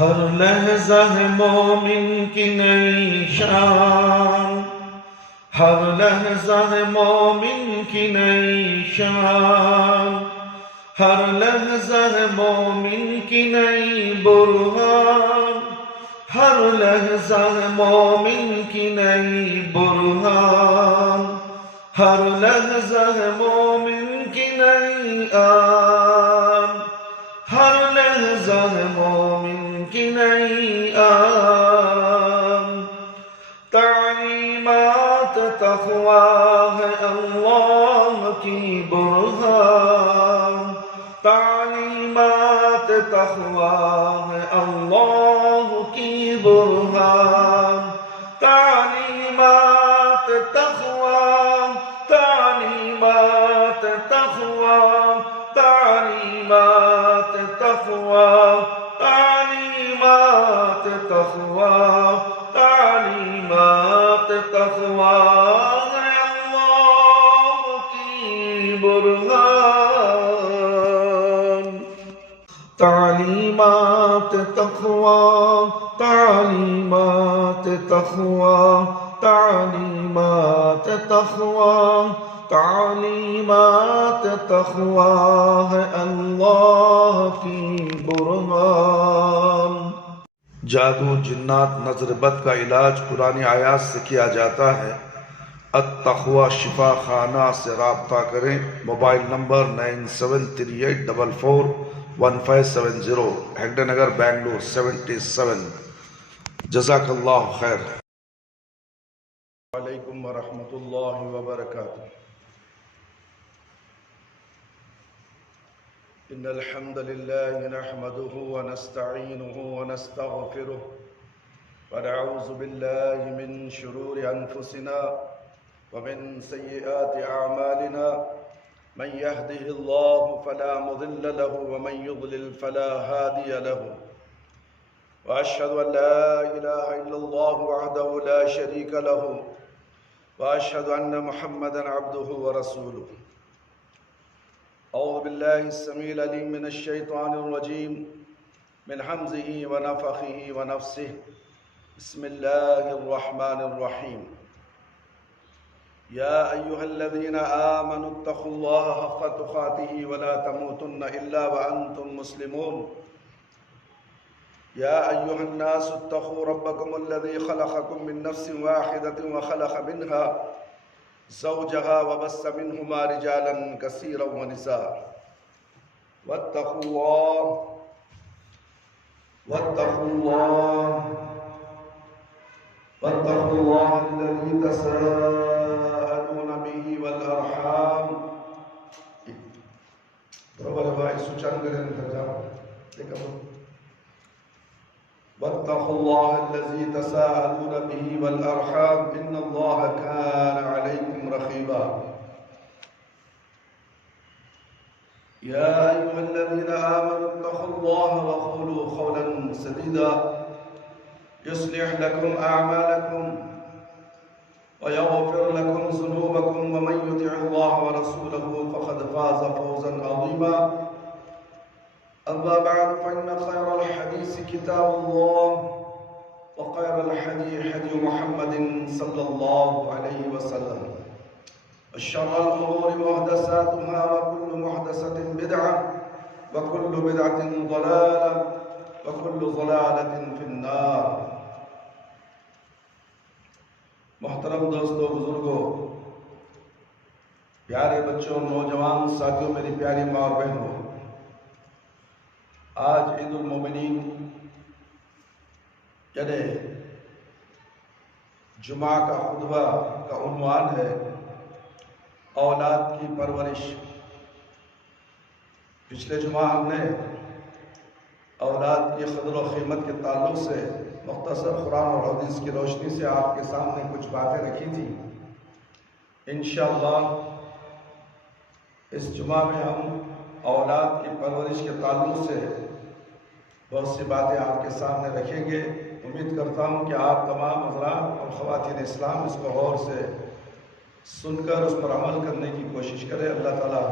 ہر لحظہ ہے مومن کی نئی شان، ہر لحظہ ہے مومن کی نئی شان، ہر لحظہ ہے مومن کی نئی برہان، ہر لحظہ ہے مومن کی نئی برہان، ہر لحظہ ہے مومن کی نئی آن، ہر لحظہ ہے مومن کی نئی آن۔ تعلیمات تقویٰ ہے اللہ کی برہان، تعلیمات تقویٰ ہے اللہ کی برہان، تعلیمات تقویٰ، تعلیمات تقویٰ، تعلیمات تقویٰ، تعلیمات تقویٰ، تعلیمات تقویٰ ہے اللہ کی برہان۔ تعلیمات تقویٰ، تعلیمات تقویٰ، تعلیمات تقویٰ، تعلیمات تقویٰ ہے اللہ کی برہان۔ جادو، جنات، نظر بد کا علاج قرآن آیات سے کیا جاتا ہے۔ التقویٰ شفا خانہ سے رابطہ کریں۔ Mobile number 9738441570، Hegde Nagar, Bangalore 77۔ جزاک اللہ خیر۔ وعلیکم ورحمۃ اللہ وبرکاتہ۔ ان الحمد للہ نحمده ونستعینه ونستغفره ونعوذ باللہ من شرور انفسنا ومن سیئات اعمالنا، من يهده الله فلا مضل له ومن يضلل فلا هادي له، واشهد ان لا اله الا الله وحده لا شريك له، واشهد ان محمدا عبده ورسوله۔ اعوذ باللہ السمیع العلیم من الشیطان الرجیم، من حمزه ونفخه ونفسه، بسم اللہ الرحمن الرحیم۔ یا ایہا الذین آمنوا اتقوا اللہ حق تقاته ولا تموتن الا وانتم مسلمون۔ یا ایہا الناس اتقوا ربکم الذی خلقکم من نفس واحدۃ وخلق منها زوجها وبث منهما رجالا كثيرا ونساء، واتقوا الله الذي تساءلون به والارحام۔ واتقوا الله الذي تساءلون به والأرحام، إن الله كان عليكم رقيبا۔ يا أيها الذين آمنوا اتقوا الله وقولوا قولا سديدا يصلح لكم أعمالكم ويغفر لكم ذنوبكم، ومن يطع الله ورسوله فقد فاز فوزا عظيما۔ أما بعد، فإن خير الحديث كتاب الله، وخير الهدي هدي محمد صلى الله عليه وسلم، وشر الأمور محدثاتها، وكل محدثة بدعة، وكل بدعة ضلالة، وكل ضلالة في النار۔ محترم دوستو، بزرگوں، پیارے بچوں، نوجوان ساتھیوں، میری پیاری ماں اور بہنوں، آج عید المومنین یعنی جمعہ کا خطبہ کا عنوان ہے اولاد کی پرورش۔ پچھلے جمعہ ہم نے اولاد کی قدر و قیمت کے تعلق سے مختصر قرآن اور حدیث کی روشنی سے آپ کے سامنے کچھ باتیں رکھی تھیں۔ انشاءاللہ اس جمعہ میں ہم اولاد کی پرورش کے تعلق سے بہت سی باتیں آپ کے سامنے رکھیں گے۔ امید کرتا ہوں کہ آپ تمام حضرات اور خواتین اسلام اس کو غور سے سن کر اس پر عمل کرنے کی کوشش کریں۔ اللہ تعالیٰ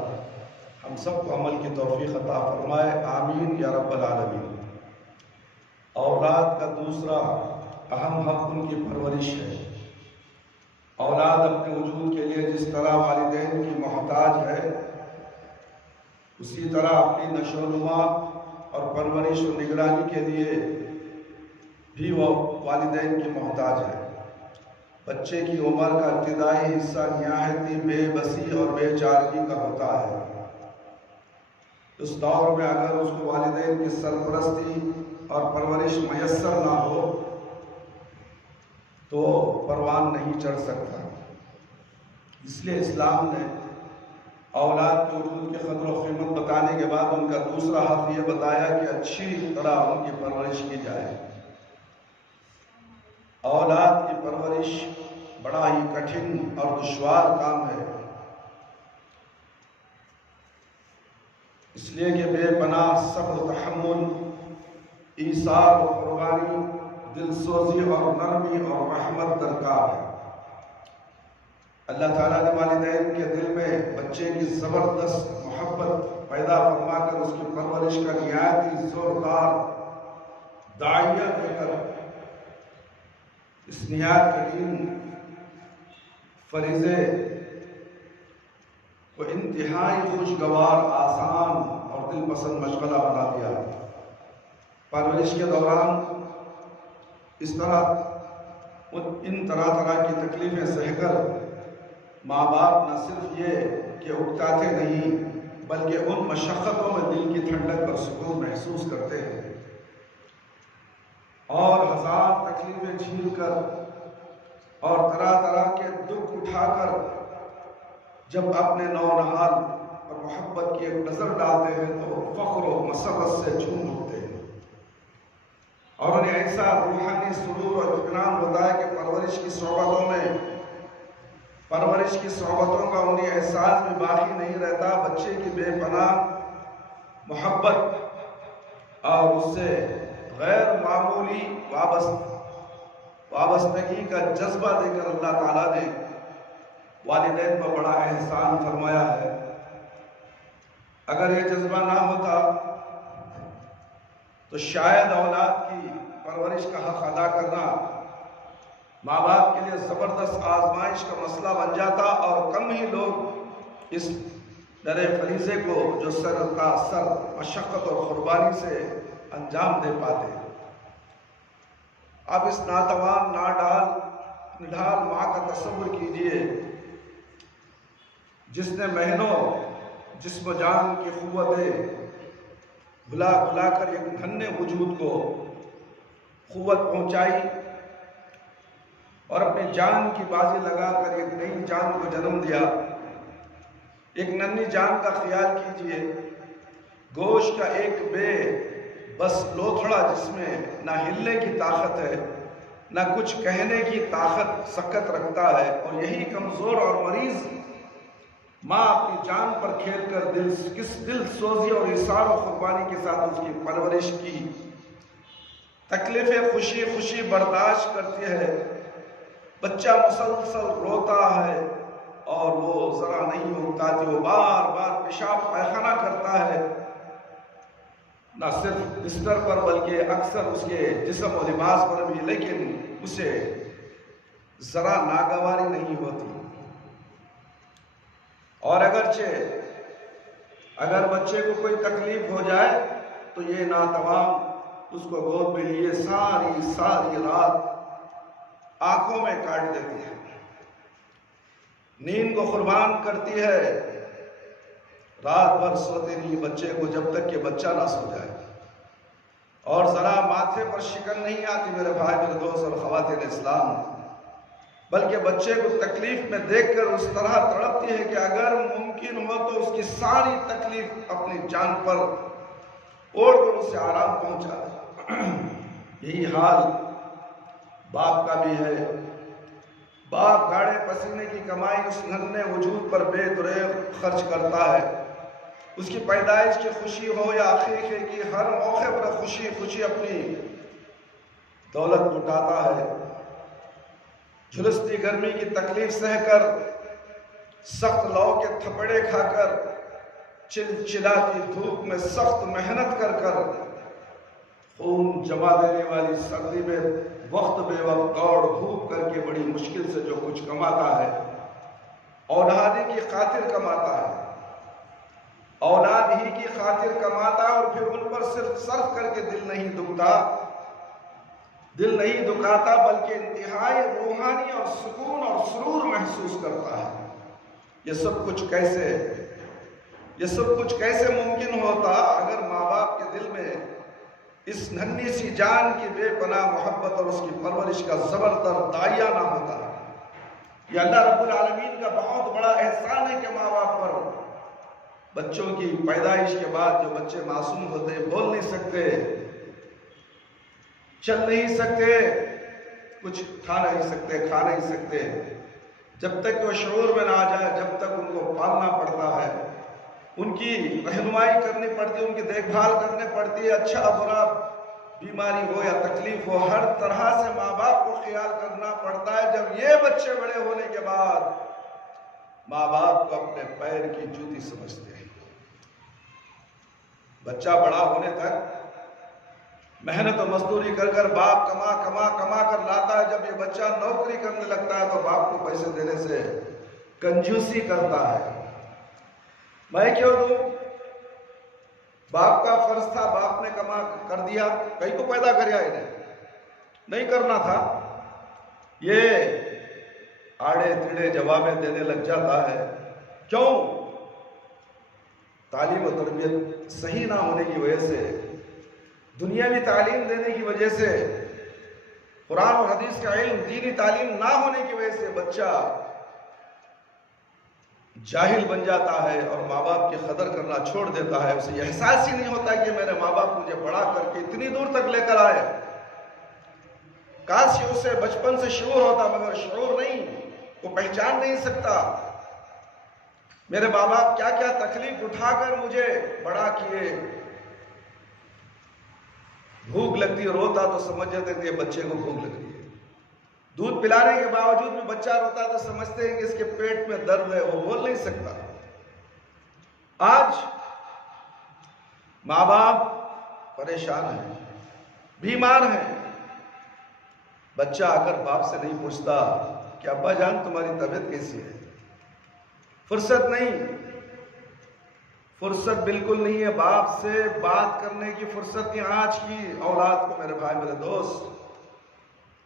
ہم سب کو عمل کی توفیق عطا فرمائے، آمین یا رب العالمین۔ اولاد کا دوسرا اہم حق ان کی پرورش ہے۔ اولاد اپنے وجود کے لیے جس طرح والدین کی محتاج ہے، اسی طرح اپنی نشو و نما اور پرورش و نگرانی کے لیے بھی وہ والدین کی محتاج ہے۔ بچے کی عمر کا ابتدائی حصہ نہایت ہی بے بسی اور بے چارگی کا ہوتا ہے۔ اس دور میں اگر اس کو والدین کی سرپرستی اور پرورش میسر نہ ہو تو پروان نہیں چڑھ سکتا۔ اس لیے اسلام نے اولاد کے وجود کے قدر و قیمت بتانے کے بعد ان کا دوسرا حق یہ بتایا کہ اچھی طرح ان کی پرورش کی جائے۔ اولاد کی پرورش بڑا ہی کٹھن اور دشوار کام ہے، اس لیے کہ بے پناہ صبر و تحمل، ایثار و قربانی، دل سوزی اور نرمی اور رحمت درکار ہے۔ اللہ تعالیٰ نے والدین کے دل میں بچے کی زبردست محبت پیدا فرما کر اس کی پرورش کا نہایت ہی زوردار داعیہ دے کر اس نہایت کریم فریضے کو انتہائی خوشگوار، آسان اور دل پسند مشغلہ بنا دیا۔ پرورش کے دوران اس طرح ان طرح کی تکلیفیں سہ کر ماں باپ نہ صرف یہ کہ اکتاتے نہیں بلکہ ان مشقتوں میں دل کی ٹھنڈک اور سکون محسوس کرتے ہیں، اور ہزار تکلیفیں جھیل کر اور طرح طرح کے دکھ اٹھا کر جب اپنے نونہال اور محبت کی ایک نظر ڈالتے ہیں تو فخر و مسرت سے جھوم اٹھتے ہیں، اور انہیں ایسا روحانی سرور اور اطمینان ہوتا ہے کہ پرورش کی صحبتوں کا انہیں احساس بھی باقی نہیں رہتا۔ بچے کی بے پناہ محبت اور اس سے غیر معمولی وابستگی کا جذبہ دے کر اللہ تعالیٰ نے والدین پر بڑا احسان فرمایا ہے۔ اگر یہ جذبہ نہ ہوتا تو شاید اولاد کی پرورش کا حق ادا کرنا ماں باپ کے لیے زبردست آزمائش کا مسئلہ بن جاتا، اور کم ہی لوگ اس درے فریضے کو جو سر مشقت اور قربانی سے انجام دے پاتے۔ اب اس ناتوان نڈھال ماں کا تصور کیجئے جس نے مہینوں جسم و جان کی قوتیں بھلا کر ایک ننھے وجود کو قوت پہنچائی اور اپنی جان کی بازی لگا کر ایک نئی جان کو جنم دیا۔ ایک ننھی جان کا خیال کیجئے، گوشت کا ایک بے بس لوتھڑا جس میں نہ ہلنے کی طاقت ہے نہ کچھ کہنے کی طاقت سکت رکھتا ہے، اور یہی کمزور اور مریض ماں اپنی جان پر کھیل کر دل سوزی اور ایثار و قربانی کے ساتھ اس کی پرورش کی تکلیفیں خوشی خوشی برداشت کرتی ہے۔ بچہ مسلسل روتا ہے اور وہ ذرا نہیں اکتاتی، وہ بار بار پیشاب پائخانہ کرتا ہے، نہ صرف بستر پر بلکہ اکثر اس کے جسم و لباس پر بھی، لیکن اسے ذرا ناگواری نہیں ہوتی۔ اور اگر بچے کو کوئی تکلیف ہو جائے تو یہ ناتوان اس کو گود میں لیے ساری رات آنکھوں میں کاٹ دیتی ہے، نیند کو قربان کرتی ہے، رات بھر سوتے نہیں بچے کو جب تک کہ بچہ نہ سو جائے، اور ذرا ماتھے پر شکن نہیں آتی میرے بھائی میرے دوست اور خواتین اسلام، بلکہ بچے کو تکلیف میں دیکھ کر اس طرح تڑپتی ہے کہ اگر ممکن ہو تو اس کی ساری تکلیف اپنی جان پر اوڑھ کر اسے آرام پہنچا دے۔ یہی حال باپ کا بھی ہے۔ باپ گاڑے پسینے کی کمائی اس ننھے وجود پر بے دریغ خرچ کرتا ہے۔ اس کی پیدائش کی خوشی ہو یا عقیقے کی، ہر موقع پر خوشی اپنی دولت لٹاتا ہے۔ جھلستی گرمی کی تکلیف سہ کر، سخت لو کے تھپڑے کھا کر، چلچلاتی دھوپ میں سخت محنت کر خون جما دینے والی سردی میں وقت بے وقت دوڑ دھوپ کر کے بڑی مشکل سے جو کچھ کماتا ہے، اولاد ہی کی خاطر کماتا ہے، اولاد ہی کی خاطر کماتا ہے، اور پھر ان پر صرف صرف کر کے دل نہیں دکھاتا بلکہ انتہائی روحانی اور سکون اور سرور محسوس کرتا ہے۔ یہ سب کچھ کیسے ممکن ہوتا اگر ماں باپ کے دل میں اس ننھی سی جان کی بے پناہ محبت اور اس کی پرورش کا زبردست داعیہ نہ ہوتا۔ یہ اللہ رب العالمین کا بہت بڑا احسان ہے کہ ماں باپ پر بچوں کی پیدائش کے بعد جو بچے معصوم ہوتے، بول نہیں سکتے، چل نہیں سکتے، کچھ کھا نہیں سکتے، جب تک وہ شعور میں نہ آ جائے، جب تک ان کو پالنا پڑتا ہے، ان کی رہنمائی کرنی پڑتی ہے، ان کی دیکھ بھال کرنی پڑتی ہے، اچھا برا بیماری ہو یا تکلیف ہو، ہر طرح سے ماں باپ کو خیال کرنا پڑتا ہے۔ جب یہ بچے بڑے ہونے کے بعد ماں باپ کو اپنے پیر کی جوتی سمجھتے ہیں۔ بچہ بڑا ہونے تک محنت و مزدوری کر باپ کما کر لاتا ہے۔ جب یہ بچہ نوکری کرنے لگتا ہے تو باپ کو پیسے دینے سے کنجوسی کرتا ہے۔ میں کیوں دوں؟ باپ کا فرض تھا، باپ نے کما کر دیا، کئی کو پیدا کریا انہیں نہیں کرنا تھا، یہ آڑے تیڑے جوابیں دینے لگ جاتا ہے۔ کیوں؟ تعلیم و تربیت صحیح نہ ہونے کی وجہ سے، دنیاوی تعلیم دینے کی وجہ سے، قرآن اور حدیث کا علم، دینی تعلیم نہ ہونے کی وجہ سے بچہ جاہل بن جاتا ہے اور ماں باپ کی قدر کرنا چھوڑ دیتا ہے۔ اسے یہ احساس ہی نہیں ہوتا کہ میرے ماں باپ مجھے بڑا کر کے اتنی دور تک لے کر آئے۔ کاش اسے بچپن سے شعور ہوتا، مگر شعور نہیں، وہ پہچان نہیں سکتا میرے ماں باپ کیا کیا تکلیف اٹھا کر مجھے بڑا کیے۔ بھوک لگتی روتا تو سمجھ جاتے کہ بچے کو بھوک لگ رہی ہے، دودھ پلانے کے باوجود بھی بچہ روتا تو سمجھتے ہیں کہ اس کے پیٹ میں درد ہے، وہ بول نہیں سکتا۔ آج ماں باپ پریشان ہیں، بیمار ہیں، بچہ اگر باپ سے نہیں پوچھتا کہ ابا جان تمہاری طبیعت کیسی ہے، فرصت نہیں، فرصت بالکل نہیں ہے باپ سے بات کرنے کی، فرصت نہیں آج کی اولاد کو۔ میرے بھائی میرے دوست،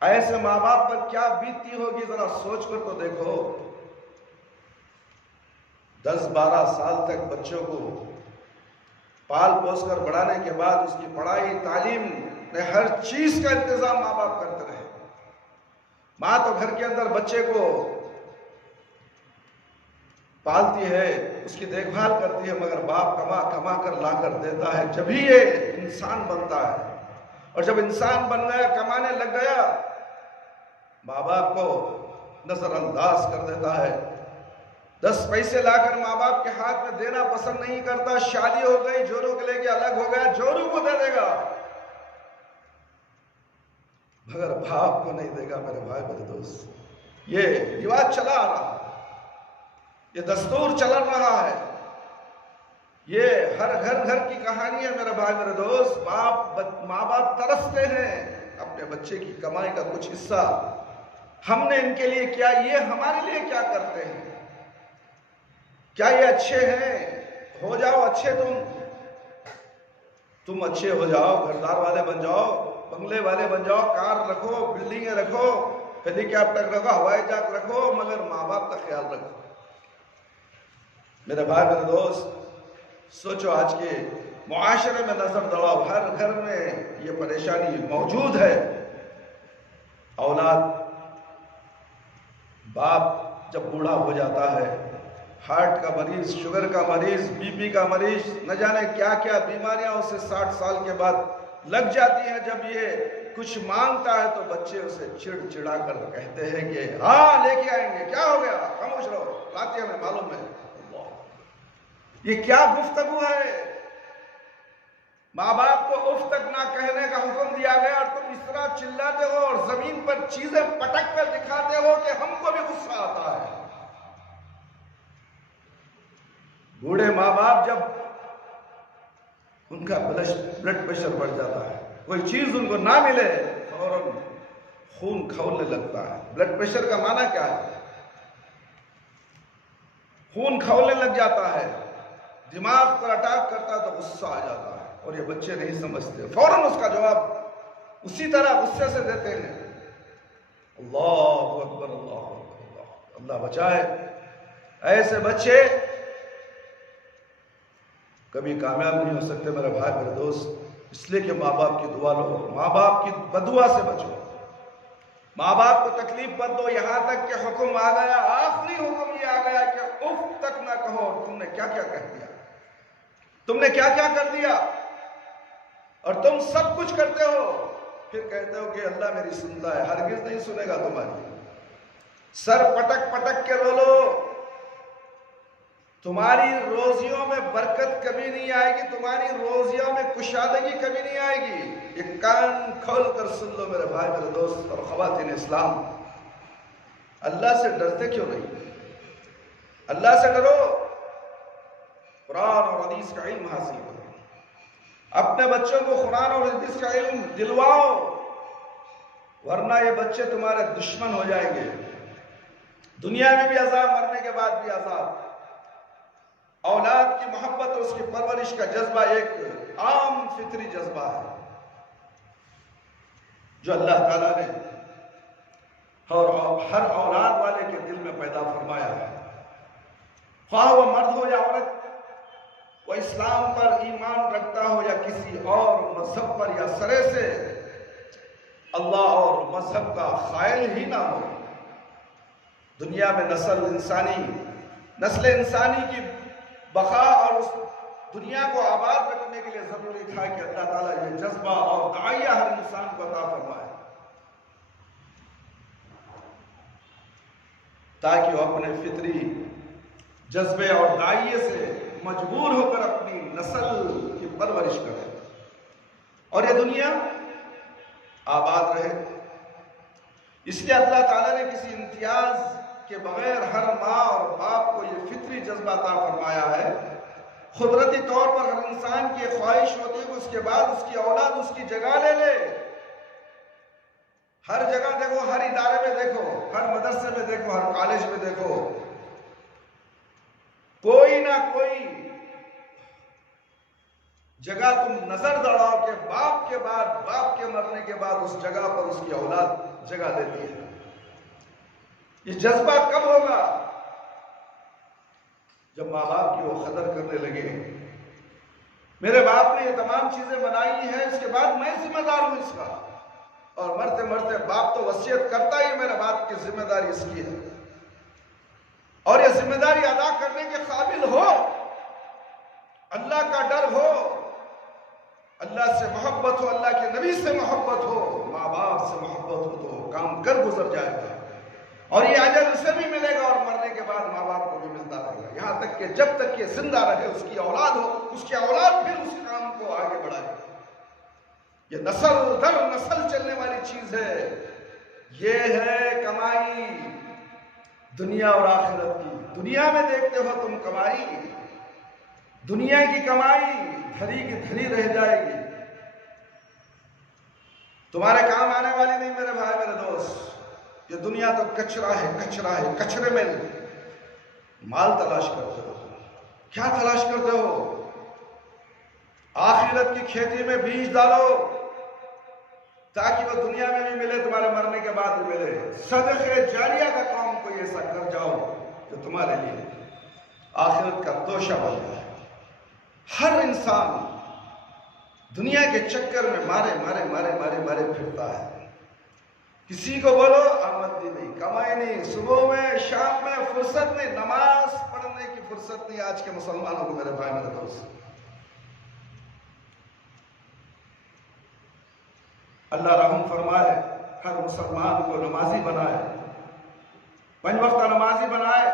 ایسے ماں باپ پر کیا بیتتی ہوگی ذرا سوچ کر تو دیکھو۔ 10-12 سال تک بچوں کو پال پوس کر بڑھانے کے بعد اس کی پڑھائی تعلیم نے ہر چیز کا انتظام ماں باپ کرتے رہے۔ ماں تو گھر کے اندر بچے کو پالتی ہے، اس کی دیکھ بھال کرتی ہے، مگر باپ کما کر لا کر دیتا ہے، جب ہی یہ انسان بنتا ہے۔ اور جب انسان بن گیا، کمانے لگ گیا، ماں باپ کو نظر انداز کر دیتا ہے۔ 10 پیسے لا کر ماں باپ کے ہاتھ میں دینا پسند نہیں کرتا۔ شادی ہو گئی، جورو کے لے کے الگ ہو گیا، جورو کو دے دے گا، مگر باپ کو نہیں دے گا۔ میرے بھائی میرے دوست، یہ رواج چلا آ رہا ہے، یہ دستور چل رہا ہے، یہ ہر گھر کی کہانی ہے۔ میرے بھائی میرے دوست، ماں باپ ترستے ہیں اپنے بچے کی کمائی کا کچھ حصہ ہم نے ان کے لیے کیا، یہ ہمارے لیے کیا کرتے ہیں، کیا یہ اچھے ہیں؟ ہو جاؤ اچھے، تم اچھے ہو جاؤ، گھردار والے بن جاؤ، بنگلے والے بن جاؤ، کار رکھو، بلڈنگیں رکھو، ہیلی کاپٹر رکھو، ہوائی جہاز رکھو، مگر ماں باپ کا خیال رکھو۔ میرے بھائی میرے دوست، سوچو آج کے معاشرے میں نظر دوڑاؤ، ہر گھر میں یہ پریشانی موجود ہے۔ اولاد، باپ جب بوڑھا ہو جاتا ہے، ہارٹ کا مریض، شوگر کا مریض، بی پی کا مریض، نہ جانے کیا کیا بیماریاں اسے 60 سال کے بعد لگ جاتی ہیں۔ جب یہ کچھ مانگتا ہے تو بچے اسے چڑا کر کہتے ہیں کہ ہاں لے کے آئیں گے، کیا ہو گیا، خاموش رہو، لاتے ہمیں معلوم ہے۔ یہ کیا گفتگو ہے؟ ماں باپ کو اف تک نہ کہنے کا حکم دیا گیا، اور تم اس طرح چلاتے ہو اور زمین پر چیزیں پٹک کر دکھاتے ہو کہ ہم کو بھی غصہ آتا ہے۔ بوڑھے ماں باپ جب ان کا بلڈ پریشر بڑھ جاتا ہے، کوئی چیز ان کو نہ ملے فوراً خون کھولنے لگتا ہے. بلڈ پریشر کا معنی کیا ہے؟ خون کھولنے لگ جاتا ہے، دماغ پر اٹیک کرتا ہے تو غصہ آ جاتا ہے. اور یہ بچے نہیں سمجھتے، فوراً اس کا جواب اسی طرح غصے سے دیتے ہیں. اللہ اکبر اللہ اکبر. اللہ بچائے. ایسے بچے کبھی کامیاب نہیں ہو سکتے میرے بھائی میرے دوست. اس لیے کہ ماں باپ کی دعا لو، ماں باپ کی بددعا سے بچو، ماں باپ کو تکلیف مت دو. یہاں تک کہ حکم آ گیا، آخری حکم یہ آ گیا کہ اف تک نہ کہو. تم نے کیا کیا کہہ دیا، تم نے کیا کیا کر دیا، اور تم سب کچھ کرتے ہو، پھر کہتے ہو کہ اللہ میری سنتا ہے. ہرگز نہیں سنے گا تمہاری. سر پٹک پٹک کے رو لو، تمہاری روزیوں میں برکت کبھی نہیں آئے گی، تمہاری روزیوں میں کشادگی کبھی نہیں آئے گی. یہ کان کھول کر سن لو میرے بھائی میرے دوست اور خواتین اسلام. اللہ سے ڈرتے کیوں نہیں؟ اللہ سے ڈرو، قرآن اور حدیث کا علم حاصل کرو، اپنے بچوں کو قرآن اور حدیث کا علم دلواؤ، ورنہ یہ بچے تمہارے دشمن ہو جائیں گے. دنیا میں بھی عذاب، مرنے کے بعد بھی عذاب. اولاد کی محبت اور اس کی پرورش کا جذبہ ایک عام فطری جذبہ ہے جو اللہ تعالیٰ نے ہر اولاد والے کے دل میں پیدا فرمایا ہے. خواہ وہ مرد ہو یا عورت، وہ اسلام پر ایمان رکھتا ہو یا کسی اور مذہب پر، یا سرے سے اللہ اور مذہب کا خائل ہی نہ ہو. دنیا میں نسل انسانی کی بقا اور اس دنیا کو آباد رکھنے کے لیے ضروری تھا کہ اللہ تعالیٰ یہ جذبہ اور داعیہ ہر انسان کو عطا فرمائے، تاکہ وہ اپنے فطری جذبے اور داعیے سے مجبور ہو کر اپنی نسل کی پرورش کرے اور یہ دنیا آباد رہے. اس لیے اللہ تعالیٰ نے کسی امتیاز کے بغیر ہر ماں اور باپ کو یہ فطری جذبہ عطا فرمایا ہے. قدرتی طور پر ہر انسان کی خواہش ہوتی ہے کہ اس کے بعد اس کی اولاد اس کی جگہ لے لے. ہر جگہ دیکھو، ہر ادارے میں دیکھو، ہر مدرسے میں دیکھو، ہر کالج میں دیکھو، کوئی نہ کوئی جگہ تم نظر دوڑاؤ کہ باپ کے بعد، باپ کے مرنے کے بعد اس جگہ پر اس کی اولاد جگہ لیتی ہے. یہ جذبہ کب ہوگا؟ جب ماں باپ کی وہ قدر کرنے لگے. میرے باپ نے یہ تمام چیزیں بنائی ہیں، اس کے بعد میں ذمہ دار ہوں اس کا، اور مرتے مرتے باپ تو وصیت کرتا ہی میرے باپ کی ذمہ داری اس کی ہے، اور یہ ذمہ داری ادا کرنے کے قابل ہو، اللہ کا ڈر ہو، اللہ سے محبت ہو، اللہ کے نبی سے محبت ہو، ماں باپ سے محبت ہو، تو کام کر گزر جائے گا. اور یہ اجر اسے بھی ملے گا اور مرنے کے بعد ماں باپ کو بھی ملتا رہے گا، یہاں تک کہ جب تک یہ زندہ رہے اس کی اولاد ہو، اس کی اولاد پھر اس کام کو آگے بڑھائے. یہ نسل در نسل چلنے والی چیز ہے. یہ ہے کمائی دنیا اور آخرت کی. دنیا میں دیکھتے ہو تم کمائی، دنیا کی کمائی دھری کی دھری رہ جائے گی، تمہارے کام آنے والی نہیں میرے بھائی میرے دوست. یہ دنیا تو کچرا ہے، کچرا ہے. کچرے میں مال تلاش کرتے ہو. کیا تلاش کرتے ہو؟ آخرت کی کھیتی میں بیج ڈالو تاکہ وہ دنیا میں بھی ملے، تمہارے مرنے کے بعد بھی ملے. صدقے جاریہ کا کام کوئی ایسا کر جاؤ جو تمہارے لیے آخرت کا توشہ بن جائے. ہر انسان دنیا کے چکر میں مارے مارے مارے مارے مارے پھرتا ہے. کسی کو بولو آمدنی نہیں، کمائی نہیں، صبح میں شام میں فرصت نہیں، نماز پڑھنے کی فرصت نہیں آج کے مسلمانوں کو میرے بھائی میرے دوست. اللہ رحم فرمائے، ہر مسلمان کو نمازی بنائے، 5 وقت نمازی بنائے.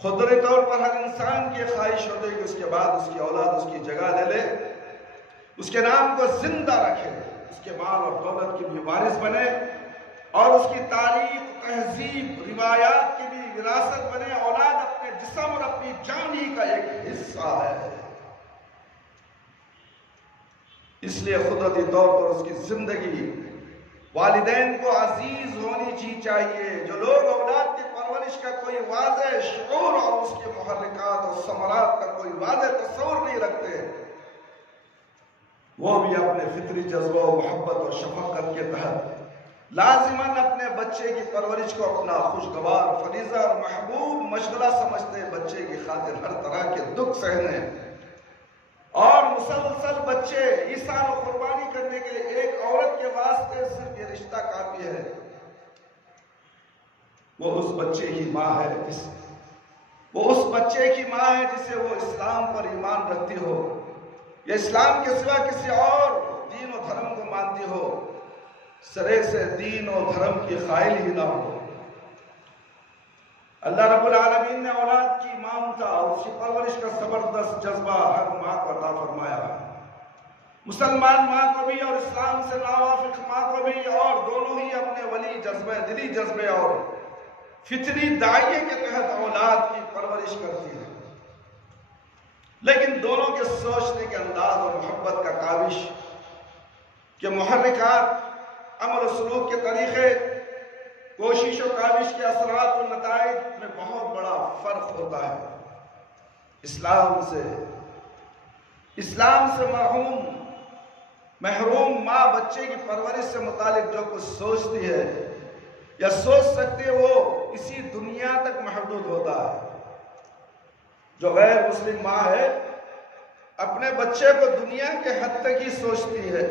قدرتی طور پر ہر انسان کی خواہش ہوتی ہے کہ اس کے بعد اس کی اولاد اس کی جگہ لے لے، اس کے نام کو زندہ رکھے، اس کے مال اور دولت کی بھی وارث بنے، اور اس کی تاریخ، تہذیب، روایات کی بھی وراثت بنے. اولاد اپنے جسم اور اپنی جان ہی کا ایک حصہ ہے۔ اس لیے قدرتی طور پر اس کی زندگی والدین کو عزیز ہونی چاہیے۔ جو لوگ اولاد کی پرورش کا کوئی واضح شعور اور اس کے محرکات اور ثمرات کا کوئی واضح تصور نہیں رکھتے، وہ بھی اپنے فطری جذبہ و محبت اور شفقت کے تحت لازماً اپنے بچے کی پرورش کو اپنا خوشگوار فریضہ اور محبوب مشغلہ سمجھتے، بچے کی خاطر ہر طرح کے دکھ سہنے اور مسلسل بچے ایثار و قربانی کرنے کے لیے ایک عورت کے واسطے صرف یہ رشتہ کافی ہے۔ وہ اس بچے کی ماں ہے جسے وہ اسلام پر ایمان رکھتی ہو یا اسلام کے سوا کسی اور دین و دھرم کو مانتی ہو، سرے سے دین و دھرم کی قائل ہی نہ ہو۔ اللہ رب العالمین نے اولاد کی مامتا اور اس کی پرورش کا زبردست جذبہ ہر ماں کو عطا فرمایا، مسلمان ماں کو بھی اور اسلام سے ناوافق ماں کو بھی، اور دونوں ہی اپنے ولی جذبے، دلی جذبے اور فطری داعیے کے تحت اولاد کی پرورش کرتی ہے، لیکن دونوں کے سوچنے کے انداز اور محبت کا کاوش کے محرکات، عمل و سلوک کے طریقے، کوشش و کاوش کے اثرات و نتائج میں بہت بڑا فرق ہوتا ہے۔ اسلام سے محروم ماں بچے کی پرورش سے متعلق جو کچھ سوچتی ہے یا سوچ سکتی ہے، وہ اسی دنیا تک محدود ہوتا ہے۔ جو غیر مسلم ماں ہے اپنے بچے کو دنیا کے حد تک ہی سوچتی ہے،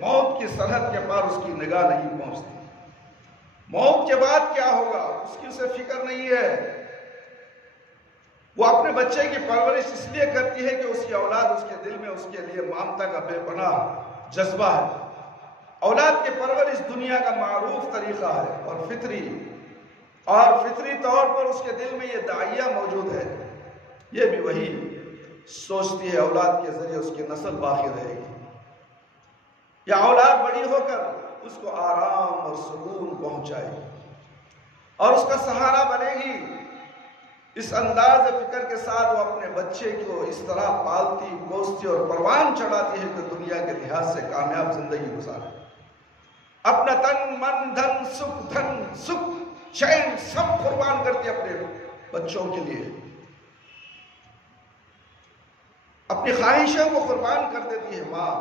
موت کی سرحد کے پار اس کی نگاہ نہیں پہنچتی۔ موت کے بعد کیا ہوگا اس کی اسے فکر نہیں ہے۔ وہ اپنے بچے کی پرورش اس لیے کرتی ہے کہ اس کی اولاد اس کے دل میں اس کے لیے مامتا کا بے پناہ جذبہ ہے۔ اولاد کی پرورش دنیا کا معروف طریقہ ہے اور فطری طور پر اس کے دل میں یہ داعیہ موجود ہے۔ یہ بھی وہی سوچتی ہے اولاد کے ذریعے اس کی نسل باقی رہے گی، یا اولاد بڑی ہو کر اس کو آرام اور سکون پہنچائے گی اور اس کا سہارا بنے گی۔ اس انداز فکر کے ساتھ وہ اپنے بچے کو اس طرح پالتی، پوستی اور پروان چڑھاتی ہے کہ دنیا کے لحاظ سے کامیاب زندگی گزارے، اپنا تن، من، دھن، سکھ، چین سب قربان کرتی ہے اپنے بچوں کے لیے، اپنی خواہشوں کو قربان کر دیتی ہے ماں،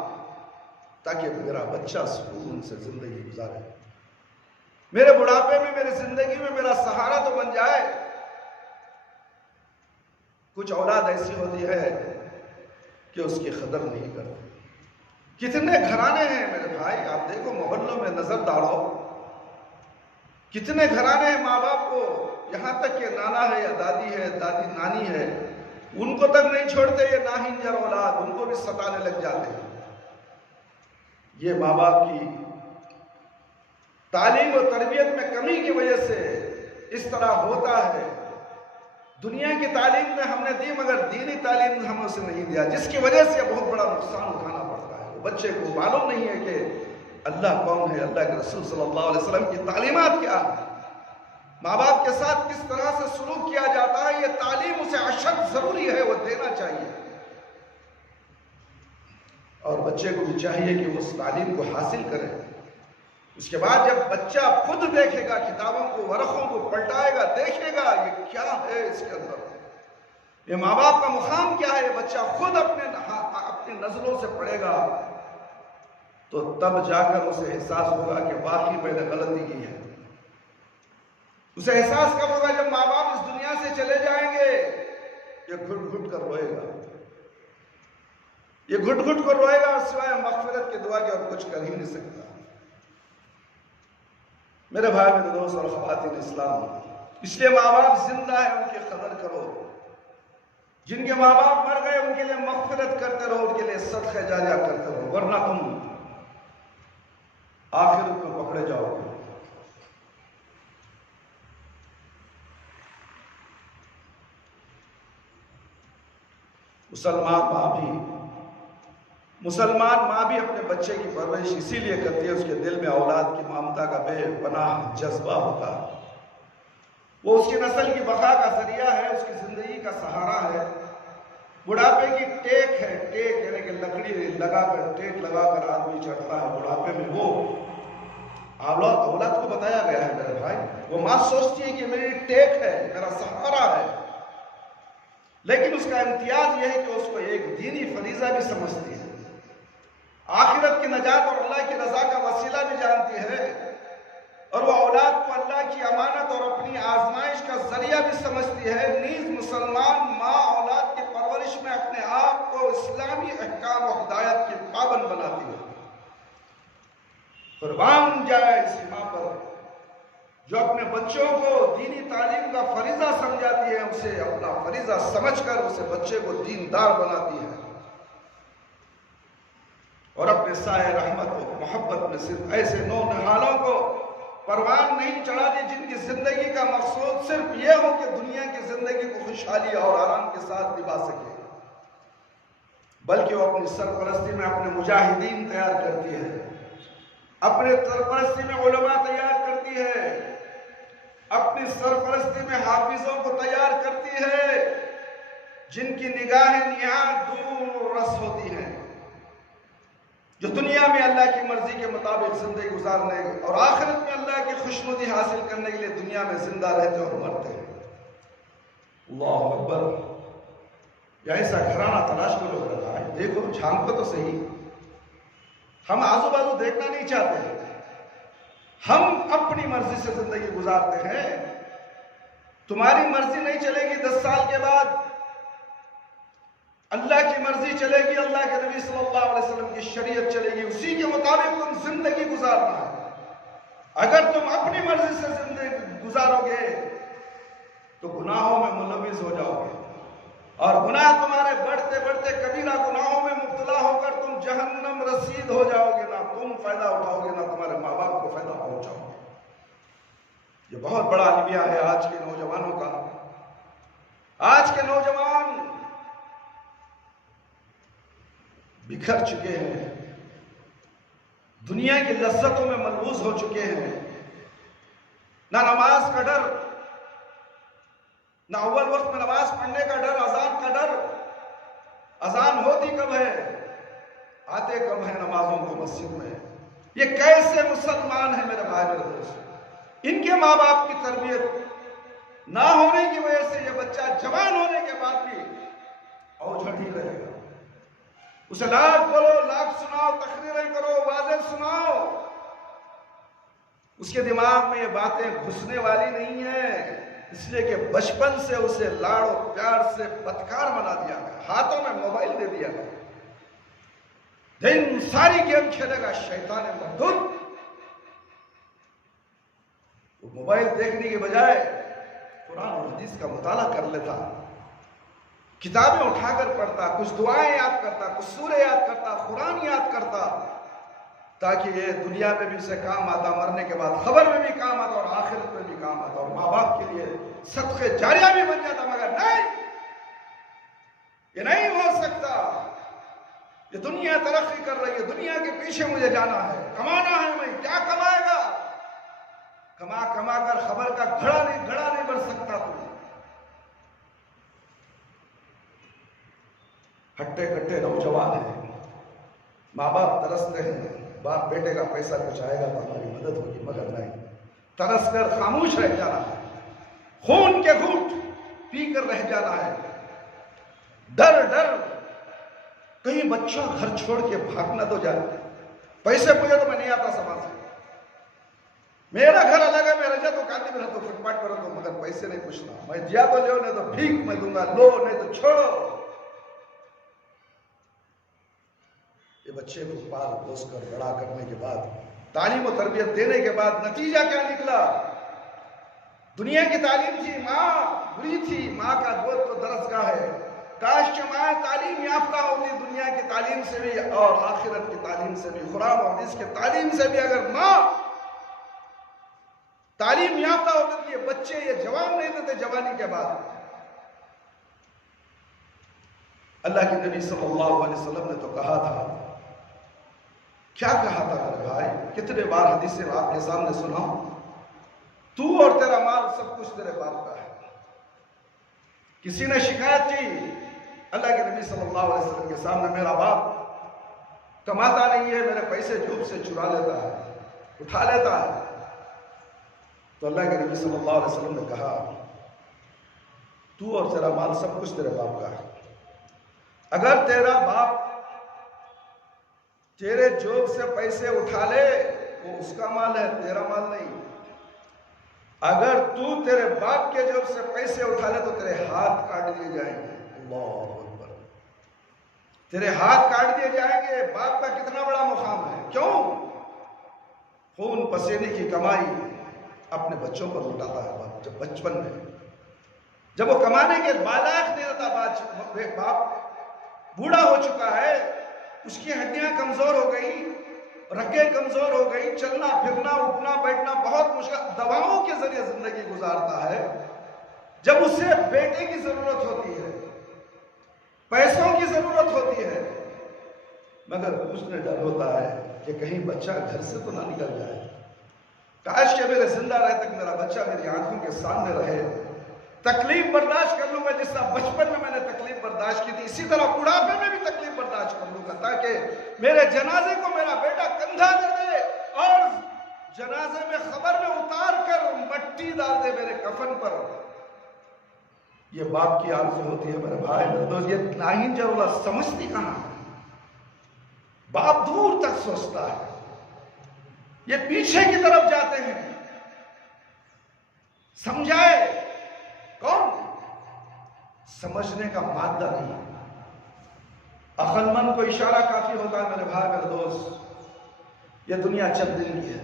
تاکہ میرا بچہ سکون سے زندگی گزارے، میرے بڑھاپے میں، میری زندگی میں میرا سہارا تو بن جائے۔ کچھ اولاد ایسی ہوتی ہے کہ اس کی قدر نہیں کرتی۔ کتنے گھرانے ہیں میرے بھائی، آپ دیکھو محلوں میں نظر ڈالو، کتنے گھرانے ہیں ماں باپ کو، یہاں تک کہ نانا ہے یا دادی ہے، دادی نانی ہے، ان کو تک نہیں چھوڑتے یہ ناہنجر اولاد، ان کو بھی ستانے لگ جاتے ہیں۔ یہ ماں باپ کی تعلیم و تربیت میں کمی کی وجہ سے اس طرح ہوتا ہے۔ دنیا کی تعلیم میں ہم نے دی مگر دینی تعلیم ہمیں اسے نہیں دیا، جس کی وجہ سے بہت بڑا نقصان اٹھانا پڑتا ہے۔ بچے کو معلوم نہیں ہے کہ اللہ کون ہے، اللہ کے رسول صلی اللہ علیہ وسلم کی تعلیمات کیا ہے، ماں باپ کے ساتھ کس طرح سے سلوک کیا جاتا ہے، یہ تعلیم اسے اشد ضروری ہے، وہ دینا چاہیے۔ اور بچے کو بھی چاہیے کہ وہ اس تعلیم کو حاصل کرے۔ اس کے بعد جب بچہ خود دیکھے گا، کتابوں کو، ورقوں کو پلٹائے گا، دیکھے گا یہ کیا ہے اس کے اندر، یہ ماں باپ کا مقام کیا ہے، بچہ خود اپنی نظروں سے پڑھے گا، تو تب جا کر اسے احساس ہوگا کہ واقعی میں نے غلطی کی ہے۔ اسے احساس کب ہوگا؟ جب ماں باپ اس دنیا سے چلے جائیں گے۔ یہ گھٹ گھٹ کر روئے گا، یہ گھٹ گھٹ کر روئے گا، اور سوائے مغفرت کے دعا کے اور کچھ کر ہی نہیں سکتا۔ میرے بھائی، میرے دوست اور خواتین اسلام، اس لیے ماں باپ زندہ ہیں، ان کی قدر کرو۔ جن کے ماں باپ مر گئے ان کے لیے مغفرت کرتے رہو، ان کے لیے صدقہ جاریہ کرتے رہو، ورنہ تم آخرت کو پکڑے جاؤ گے۔ مسلمان ماں بھی اپنے بچے کی پرورش اسی لیے کرتی ہے، اس کے دل میں اولاد کی مامتا کا بے پناہ جذبہ ہوتا ہے۔ وہ اس کی نسل کی بقا کا ذریعہ ہے، اس کی زندگی کا سہارا ہے۔ بڑھاپے کی ٹیک ہے، ٹیک یعنی کہ لکڑی لگا کر، ٹیک لگا کر آدمی چڑھتا ہے بڑھاپے میں۔ وہ اولاد کو بتایا گیا ہے میرے بھائی، وہ ماں سوچتی ہے کہ میری ٹیک ہے، میرا سہارا ہے، لیکن اس کا امتیاز یہ ہے کہ اس کو ایک دینی فریضہ بھی سمجھتی ہے، آخرت کی نجات اور اللہ کی رضا کا وسیلہ بھی جانتی ہے، اور وہ اولاد کو اللہ کی امانت اور اپنی آزمائش کا ذریعہ بھی سمجھتی ہے۔ نیز مسلمان ماں اولاد کی پرورش میں اپنے آپ کو اسلامی احکام و ہدایت کی پابند بناتی ہے۔ قربان جائے اس ماں پر جو اپنے بچوں کو دینی تعلیم کا فریضہ سمجھاتی ہے، اسے اپنا فریضہ سمجھ کر اسے بچے کو دیندار بناتی ہے، اور اپنے سائے رحمت و محبت میں صرف ایسے نونہالوں کو پروان نہیں چڑھاتی جن کی زندگی کا مقصود صرف یہ ہو کہ دنیا کی زندگی کو خوشحالی اور آرام کے ساتھ نبھا سکے، بلکہ وہ اپنی سرپرستی میں اپنے مجاہدین تیار کرتی ہے، اپنے سرپرستی میں علماء تیار کرتی ہے، اپنی سرپرستی میں حافظوں کو تیار کرتی ہے جن کی نگاہیں نہایت دور رس ہوتی ہیں، جو دنیا میں اللہ کی مرضی کے مطابق زندگی گزارنے اور آخرت میں اللہ کی خوشنودی حاصل کرنے کے لیے دنیا میں زندہ رہتے اور مرتے ہیں۔ اللہ اکبر! یا ایسا گھرانہ تلاش کو لوگ رکھا ہے، دیکھو جھانکو تو صحیح، ہم آزو بازو دیکھنا نہیں چاہتے، ہم اپنی مرضی سے زندگی گزارتے ہیں۔ تمہاری مرضی نہیں چلے گی 10 سال کے بعد، اللہ کی مرضی چلے گی، اللہ کے نبی صلی اللہ علیہ وسلم کی شریعت چلے گی، اسی کے مطابق تم زندگی گزارنا ہے۔ اگر تم اپنی مرضی سے زندگی گزارو گے تو گناہوں میں ملوث ہو جاؤ گے، اور گناہ تمہارے بڑھتے بڑھتے کبیرہ گناہوں میں مبتلا ہو کر تم جہنم رسید ہو جاؤ گے، نہ تم فائدہ اٹھاؤ گے، نہ تمہارے ماں باپ کو فائدہ پہنچاؤ گے۔ یہ بہت بڑا المیہ ہے آج کے نوجوانوں کا۔ آج کے نوجوان بکھر چکے ہیں، دنیا کی لذتوں میں ملوث ہو چکے ہیں، نہ نماز کا ڈر، نہ اول وقت میں نماز پڑھنے کا ڈر، اذان کا ڈر، اذان ہوتی کب ہے، آتے کب ہیں نمازوں کو مسجد میں۔ یہ کیسے مسلمان ہیں میرے بھائی میرے دوست؟ ان کے ماں باپ کی تربیت نہ ہونے کی وجہ سے یہ بچہ جوان ہونے کے بعد بھی اوجھڑ ہی رہے گا، اسے لاکھ بولو، لاکھ سناؤ، تقریریں کرو، واضح سناؤ، اس کے دماغ میں یہ باتیں گھسنے والی نہیں ہیں، اس لیے کہ بچپن سے اسے لاڑ و پیار سے بدکار بنا دیا گیا، ہاتھوں میں موبائل دے دیا گیا، دن ساری گیم کھیلے گا شیطان مردود۔ وہ موبائل دیکھنے کے بجائے قرآن اور حدیث کا مطالعہ کر لیتا، کتابیں اٹھا کر پڑھتا، کچھ دعائیں یاد کرتا، کچھ سورے یاد کرتا، قرآن یاد کرتا، تاکہ یہ دنیا میں بھی اسے کام آتا، مرنے کے بعد خبر میں بھی کام آتا اور آخرت میں بھی کام آتا، اور ماں باپ کے لیے صدقہ جاریہ بھی بن جاتا۔ مگر نہیں، یہ نہیں ہو سکتا، یہ دنیا ترقی کر رہی ہے، دنیا کے پیچھے مجھے جانا ہے، کمانا ہے، میں کیا کمائے گا؟ کما کما کر خبر کا گھڑا نہیں بن سکتا تو۔ ہٹے کٹے نوجوان ہیں، ماں باپ ترستے ہیں، باپ بیٹے کا پیسہ کچھ آئے گا تو ہماری مدد ہوگی، مگر نہیں، ترس کر خاموش رہ جانا ہے، خون کے گھونٹ پی کر رہ جانا ہے، ڈر کہیں بچہ گھر چھوڑ کے بھاگ نہ تو جائے، پیسے مجھے تو میں نہیں آتا سماج سے، میرا گھر الگ ہے، میں رجا تو کاندی میں رہتا، فٹ پاٹ پر رہتا، مگر پیسے نہیں پوچھنا، میں دیا تو لو، نہیں تو بھیک میں دوں گا، لو نہیں تو چھوڑو۔ یہ بچے کو پال پوس کر بڑا کرنے کے بعد، تعلیم و تربیت دینے کے بعد نتیجہ کیا نکلا؟ دنیا کی تعلیم تھی، ماں بری تھی، ماں کا گود تو درسگاہ ہے، کاش کہ ماں تعلیم یافتہ ہوتی، دنیا کی تعلیم سے بھی اور آخرت کی تعلیم سے بھی، قرآن و حدیث کی تعلیم سے بھی اگر ماں تعلیم یافتہ ہوتے تو یہ بچے یہ جوان نہیں دیتے جوانی کے بعد۔ اللہ کے نبی صلی اللہ علیہ وسلم نے تو کہا تھا، کیا کہا تھا میرے بھائی؟ کتنے بار حدیثیں آپ کے سامنے سناؤں؟ تو اور تیرا مال سب کچھ تیرے باپ کا ہے۔ کسی نے شکایت کی اللہ کے نبی صلی اللہ علیہ وسلم کے سامنے، میرا باپ کماتا نہیں ہے، میرے پیسے جوب سے چرا لیتا ہے، اٹھا لیتا ہے۔ تو اللہ کے نبی صلی اللہ علیہ وسلم نے کہا تو اور تیرا مال سب کچھ تیرے باپ کا ہے۔ اگر تیرا باپ تیرے جوب سے پیسے اٹھا لے وہ اس کا مال ہے، تیرا مال نہیں۔ اگر تو تیرے باپ کے جوب سے پیسے اٹھا لے تو تیرے ہاتھ کاٹ دیے جائیں گے۔ اللہ اکبر، تیرے ہاتھ کاٹ دیے جائیں گے۔ باپ کا کتنا بڑا مقام ہے، کیوں؟ خون پسینے کی کمائی اپنے بچوں پر لٹاتا ہے باپ۔ جب بچپن میں جب وہ کمانے کے بالاخ نہیں ہوتا، باپ بوڑھا ہو چکا ہے، اس کی ہڈیاں کمزور ہو گئی، رگیں کمزور ہو گئی، چلنا پھرنا اٹھنا بیٹھنا بہت مشکل، دواؤں کے ذریعے زندگی گزارتا ہے۔ جب اسے بیٹے کی ضرورت ہوتی ہے، پیسوں کی ضرورت ہوتی ہے، مگر اس نے ڈر ہوتا ہے کہ کہیں بچہ گھر سے تو نہ نکل جائے، کاش کہ میرے زندہ رہے تک میرا بچہ میری آنکھوں کے سامنے رہے، تکلیف برداشت کر لوں گا جس طرح بچپن میں نے تکلیف برداشت کی تھی، اسی طرح بڑھاپے میں بھی تکلیف برداشت کر لوں گا، تاکہ میرے جنازے کو میرا بیٹا کندھا دے دے اور جنازے میں خبر میں اتار کر مٹی ڈال دے میرے کفن پر۔ یہ باپ کی آرزو ہوتی ہے میرے بھائی میرے دوست۔ یہ ناہین ضرورت سمجھتی کہاں ہے؟ باپ دور تک سوچتا ہے، یہ پیچھے کی طرف جاتے ہیں۔ سمجھائے کون؟ سمجھنے کا مادہ نہیں، عقل مند کو اشارہ کافی ہوتا ہے میرے بھائی میرے دوست۔ یہ دنیا چند دن کی ہے،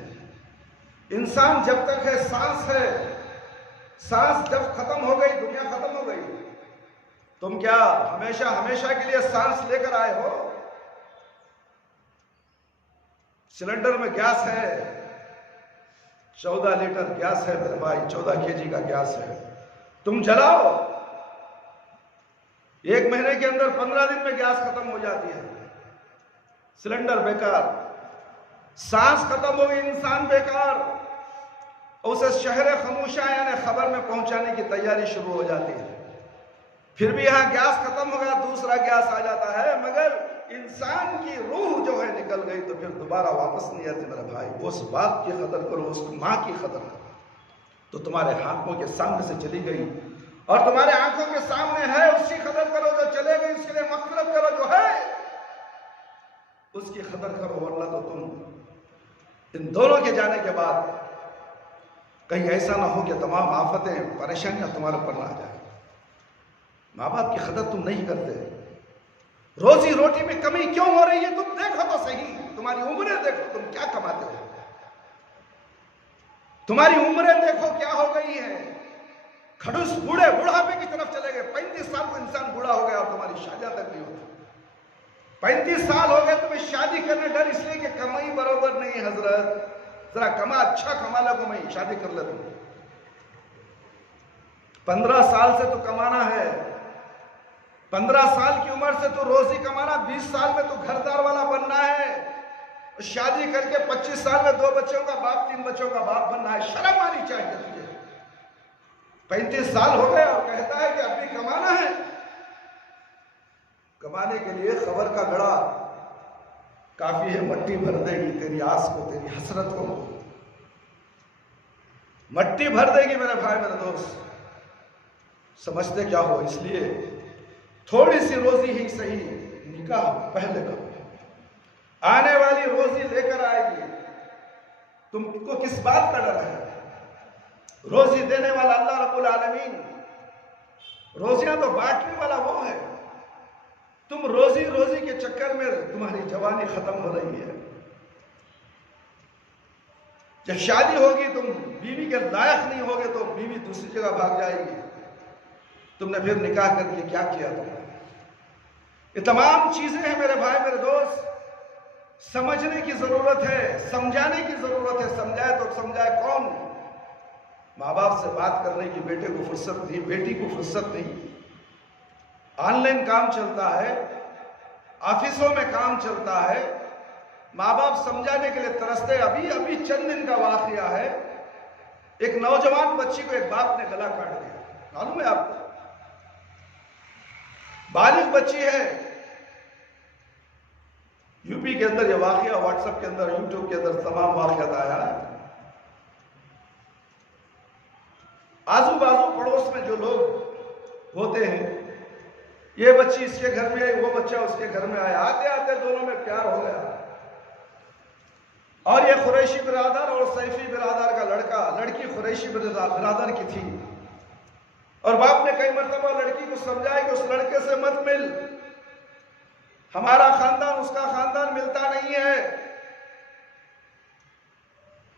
انسان جب تک ہے سانس ہے، سانس جب ختم ہو گئی دنیا ختم ہو گئی۔ تم کیا ہمیشہ کے لیے سانس لے کر آئے ہو؟ سلنڈر میں گیس ہے، 14 لیٹر گیس ہے میرے بھائی، 14 kg کا گیس ہے، تم جلاؤ، 1 مہینے کے اندر 15 دن میں گیس ختم ہو جاتی ہے، سلنڈر بیکار، سانس ختم ہو گئی انسان بیکار، اسے شہر خموشہ یعنی خبر میں پہنچانے کی تیاری شروع ہو جاتی ہے، پھر بھی یہاں گیس ختم ہو گیا دوسرا گیس آ جاتا ہے، مگر انسان کی روح جو ہے نکل گئی تو پھر دوبارہ واپس نہیں آتی میرے بھائی۔ اس باپ کی قدر کرو، اس ماں کی قدر کرو، تو تمہارے ہاتھوں کے سامنے سے چلی گئی اور تمہارے آنکھوں کے سامنے ہے، اس کی قدر کرو جو چلے گئی، اس کے لیے مغفرت کرو جو ہے اس کی قدر کرو، ورنہ تو تم ان دونوں کے جانے کے بعد کہیں ایسا نہ ہو کہ تمام آفتیں پریشانیاں تمہارے پر نہ آ جائیں۔ ماں باپ کی قدر تم نہیں کرتے، روزی روٹی میں کمی کیوں ہو رہی ہے تم دیکھو تو صحیح، تمہاری عمریں دیکھو تم کیا کماتے ہو، تمہاری عمریں دیکھو کیا ہو گئی ہیں، کھڑوس بڑھاپے کی طرف چلے گئے، 35 سال کو انسان بوڑھا ہو گیا اور تمہاری شادیاں تک نہیں ہوتی، 35 سال ہو گئے تمہیں شادی کرنے ڈر اس لیے کہ کمائی برابر نہیں۔ حضرت ذرا کما، اچھا کما لگو میں شادی کر لیتا ہوں، 15 سال سے تو کمانا ہے، 15 سال کی عمر سے تو روزی کمانا، 20 سال میں تو گھردار والا بننا ہے، شادی کر کے 25 سال میں 2 بچوں کا باپ 3 بچوں کا باپ بننا ہے، شرم آنی چاہیے تجھے۔ 35 سال ہو گئے اور کہتا ہے کہ اب بھی کمانا ہے۔ کمانے کے لیے خبر کا گڑا کافی ہے، مٹی بھر دے گی تیری آس کو، تیری حسرت کو مٹی بھر دے گی میرے بھائی میرے دوست۔ سمجھتے کیا ہو؟ اس لیے تھوڑی سی روزی ہی صحیح نکاح پہلے کرو، آنے والی روزی لے کر آئے گی، تم کو کس بات کا ڈر ہے؟ روزی دینے والا اللہ رب العالمین، روزیاں تو بانٹنے والا وہ ہے، تم روزی کے چکر میں تمہاری جوانی ختم ہو رہی ہے، جب شادی ہوگی تم بیوی کے لائق نہیں ہوگے تو بیوی دوسری جگہ بھاگ جائے گی، تم نے پھر نکاح کر کے کیا کیا تم نے؟ یہ تمام چیزیں ہیں میرے بھائی میرے دوست، سمجھنے کی ضرورت ہے، سمجھانے کی ضرورت ہے۔ سمجھائے تو سمجھائے کون؟ ماں باپ سے بات کرنے کی بیٹے کو فرصت نہیں، بیٹی کو فرصت نہیں، آن لائن کام چلتا ہے، آفسوں میں کام چلتا ہے، ماں باپ سمجھانے کے لیے ترستے۔ ابھی چند دن کا واقعہ ہے، ایک نوجوان بچی کو ایک باپ نے گلا کاٹ دیا، معلوم ہے آپ کو؟ بالغ بچی ہے۔ یو پی کے اندر یہ واقعہ واٹس ایپ کے اندر، یوٹیوب کے اندر تمام واقعات آیا ہے۔ آزو بازو پڑوس میں جو لوگ ہوتے ہیں، یہ بچی اس کے گھر میں آئی، وہ بچہ اس کے گھر میں آیا، آتے آتے دونوں میں پیار ہو گیا، اور یہ قریشی برادر اور سیفی برادر کا لڑکا، لڑکی قریشی برادر کی تھی، اور باپ نے کئی مرتبہ لڑکی کو سمجھایا کہ اس لڑکے سے مت مل، ہمارا خاندان اس کا خاندان ملتا نہیں ہے،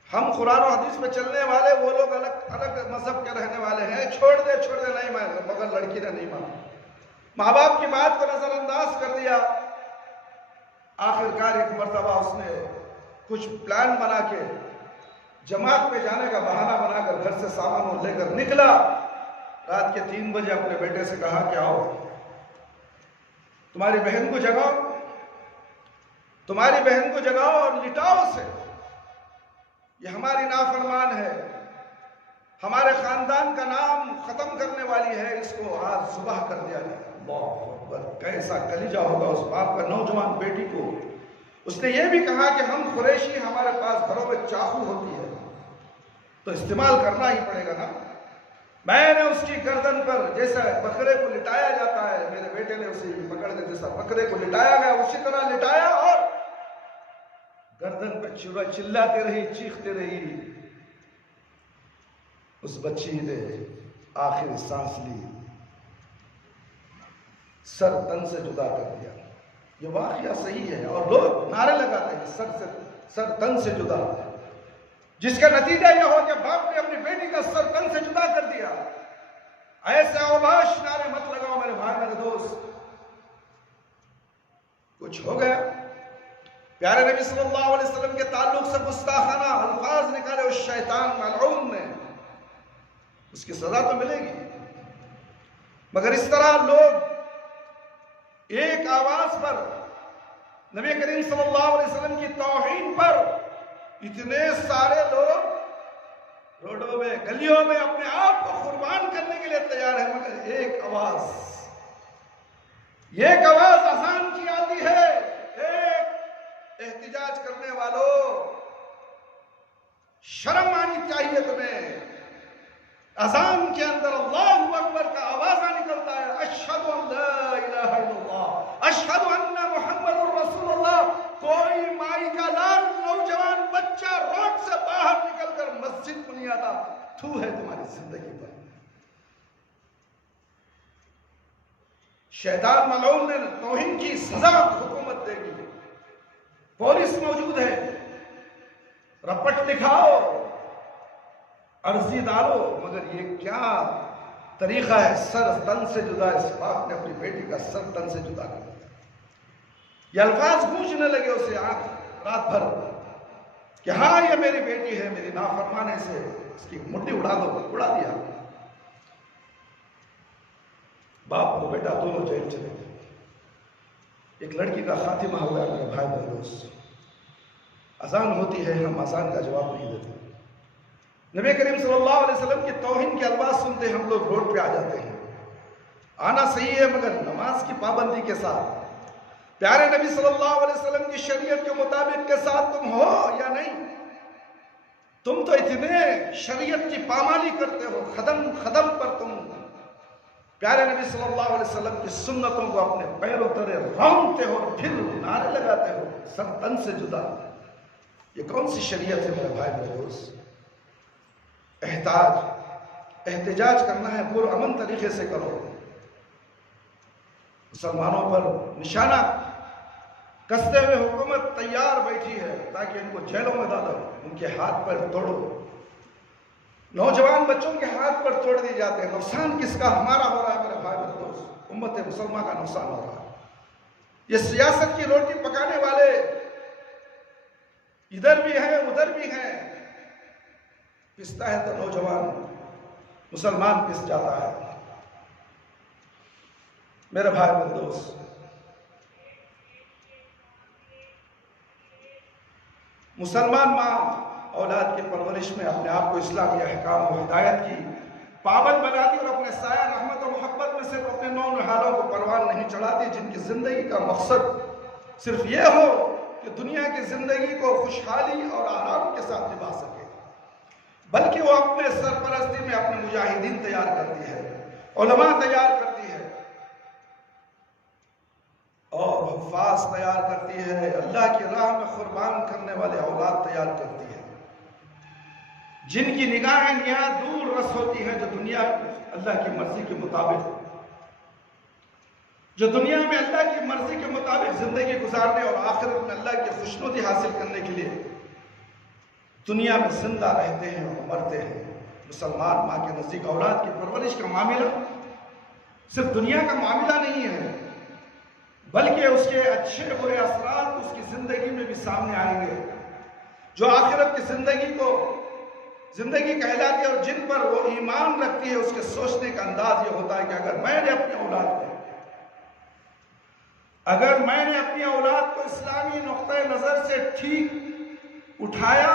ہم قرآن و حدیث میں چلنے والے، وہ لوگ الگ مذہب کے رہنے والے ہیں، چھوڑ دے نہیں مانا، مگر لڑکی نے نہیں مانا، ماں باپ کی بات کو نظر انداز کر دیا۔ آخرکار ایک مرتبہ اس نے کچھ پلان بنا کے جماعت میں جانے کا بہانہ بنا کر گھر سے سامان لے کر نکلا، رات کے 3 بجے اپنے بیٹے سے کہا کہ آؤ تمہاری بہن کو جگاؤ، تمہاری بہن کو جگاؤ اور لٹاؤ اسے، یہ ہماری نافرمان ہے، ہمارے خاندان کا نام ختم کرنے والی ہے، اس کو آج صبح کر دیا جائے۔ اللہ اکبر، کیسا کلیجہ ہوگا اس باپ کا نوجوان بیٹی کو۔ اس نے یہ بھی کہا کہ ہم قریشی، ہمارے پاس گھروں میں چاقو ہوتی ہے تو استعمال کرنا ہی پڑے گا نا۔ میں نے اس کی گردن پر جیسا بکرے کو لٹایا جاتا ہے، میرے بیٹے نے اسے پکڑ کے جیسا بکرے کو لٹایا گیا اسی طرح لٹایا، اور گردن پہ چلاتے رہی، چیختے رہی۔ اس بچی نے آخری سانس لی، سر تن سے جدا کر دیا۔ یہ واقعہ صحیح ہے، اور لوگ نعرے لگاتے ہیں سر تن سے جدا، جس کا نتیجہ یہ ہو کہ باپ نے اپنی بیٹی کا سر تن سے جدا کر دیا۔ ایسے اوباش نعرے مت لگاؤ میرے بھائی، میرے دوست۔ کچھ ہو گیا، پیارے نبی صلی اللہ علیہ وسلم کے تعلق سے گستاخانہ الفاظ نکالے اس شیطان ملعون نے، اس کی سزا تو ملے گی، مگر اس طرح لوگ ایک آواز پر نبی کریم صلی اللہ علیہ وسلم کی توہین پر اتنے سارے لوگ روڈوں میں، گلیوں میں اپنے آپ کو قربان کرنے کے لیے تیار ہیں، مگر ایک آواز اذان کی آتی ہے۔ ایک احتجاج کرنے والوں، شرم آنی چاہیے تمہیں، اذان کے اندر اللہ اکبر کا آوازہ نکلتا ہے، اشہد ان لا الہ الا اللہ، اشہد ان محمد الرسول اللہ۔ کوئی مائی کا لال نوجوان بچہ روڈ سے باہر نکل کر مسجد کو نہیں آتا، تھو ہے تمہاری زندگی پر۔ شیطان ملعون نے توہین کی سزا حکومت دے گی، پولیس موجود ہے، رپٹ لکھاؤ، عرضی ڈالو، مگر یہ کیا طریقہ ہے؟ سر تن سے جدا، اس باپ نے اپنی بیٹی کا سر تن سے جدا کر دیا۔ یہ الفاظ گونجنے لگے اسے رات بھر کہ ہاں یہ میری بیٹی ہے، میری نافرمانے سے اس کی مٹھی اڑا دو، اڑا دیا۔ باپ اور بیٹا دونوں جیل چلے گئے۔ ایک لڑکی کا خاتمہ ہو گیا میرے بھائی میرے دوست۔ اذان ہوتی ہے، ہم اذان کا جواب نہیں دیتے۔ نبی کریم صلی اللہ علیہ وسلم کی توہین کے الفاظ سنتے ہم لوگ روڈ پہ آ جاتے ہیں۔ آنا صحیح ہے، مگر نماز کی پابندی کے ساتھ، پیارے نبی صلی اللہ علیہ وسلم کی شریعت کے مطابق کے ساتھ تم ہو یا نہیں؟ تم تو اتنے شریعت کی پامالی کرتے ہو، قدم پر تم پیارے نبی صلی اللہ علیہ وسلم کی سنتوں کو اپنے پیروں تلے رونتے ہو، پھر نعرے لگاتے ہو سر تن سے جدا۔ یہ کون سی شریعت ہے میرے بھائی میرے دوست؟ احتجاج کرنا ہے، پرامن طریقے سے کرو۔ مسلمانوں پر نشانہ کستے ہوئے حکومت تیار بیٹھی ہے تاکہ ان کو جیلوں میں ڈالو، ان کے ہاتھ پر توڑو، نوجوان بچوں کے ہاتھ پر توڑ دی جاتے ہیں۔ نقصان کس کا؟ ہمارا ہو رہا ہے میرے بھائی میرے دوست، امت مسلمہ کا نقصان ہو رہا ہے۔ یہ سیاست کی روٹی پکانے والے ادھر بھی ہیں ادھر بھی ہیں، پستا ہے تو نوجوان مسلمان پس جاتا ہے۔ میرے بھائی میرے دوست، مسلمان ماں اولاد کی پرورش میں اپنے آپ کو اسلامی احکام و ہدایت کی پابند بناتی اور اپنے سایہ رحمت و محبت میں صرف اپنے نونہالوں کو پروان نہیں چڑھاتی، جن کی زندگی کا مقصد صرف یہ ہو کہ دنیا کی زندگی کو خوشحالی اور آرام کے ساتھ نبھا سکے، بلکہ وہ اپنے سرپرستی میں اپنے مجاہدین تیار کرتی ہے، علماء تیار کرتی ہے اور حفاظ تیار کرتی ہے، اللہ کی راہ میں قربان کرنے والے اولاد تیار کرتی ہے، جن کی نگاہیں نہایت دور رس ہوتی ہیں، جو دنیا اللہ کی مرضی کے مطابق جو دنیا میں اللہ کی مرضی کے مطابق زندگی گزارنے اور آخرت میں اللہ کی خوشنودی حاصل کرنے کے لیے دنیا میں زندہ رہتے ہیں اور مرتے ہیں۔ مسلمان ماں کے نزدیک اولاد کی پرورش کا معاملہ صرف دنیا کا معاملہ نہیں ہے، بلکہ اس کے اچھے برے اثرات اس کی زندگی میں بھی سامنے آئیں گے، جو آخرت کی زندگی کہلاتی ہے اور جن پر وہ ایمان رکھتی ہے۔ اس کے سوچنے کا انداز یہ ہوتا ہے کہ اگر میں نے اپنی اولاد کو اسلامی نقطۂ نظر سے ٹھیک اٹھایا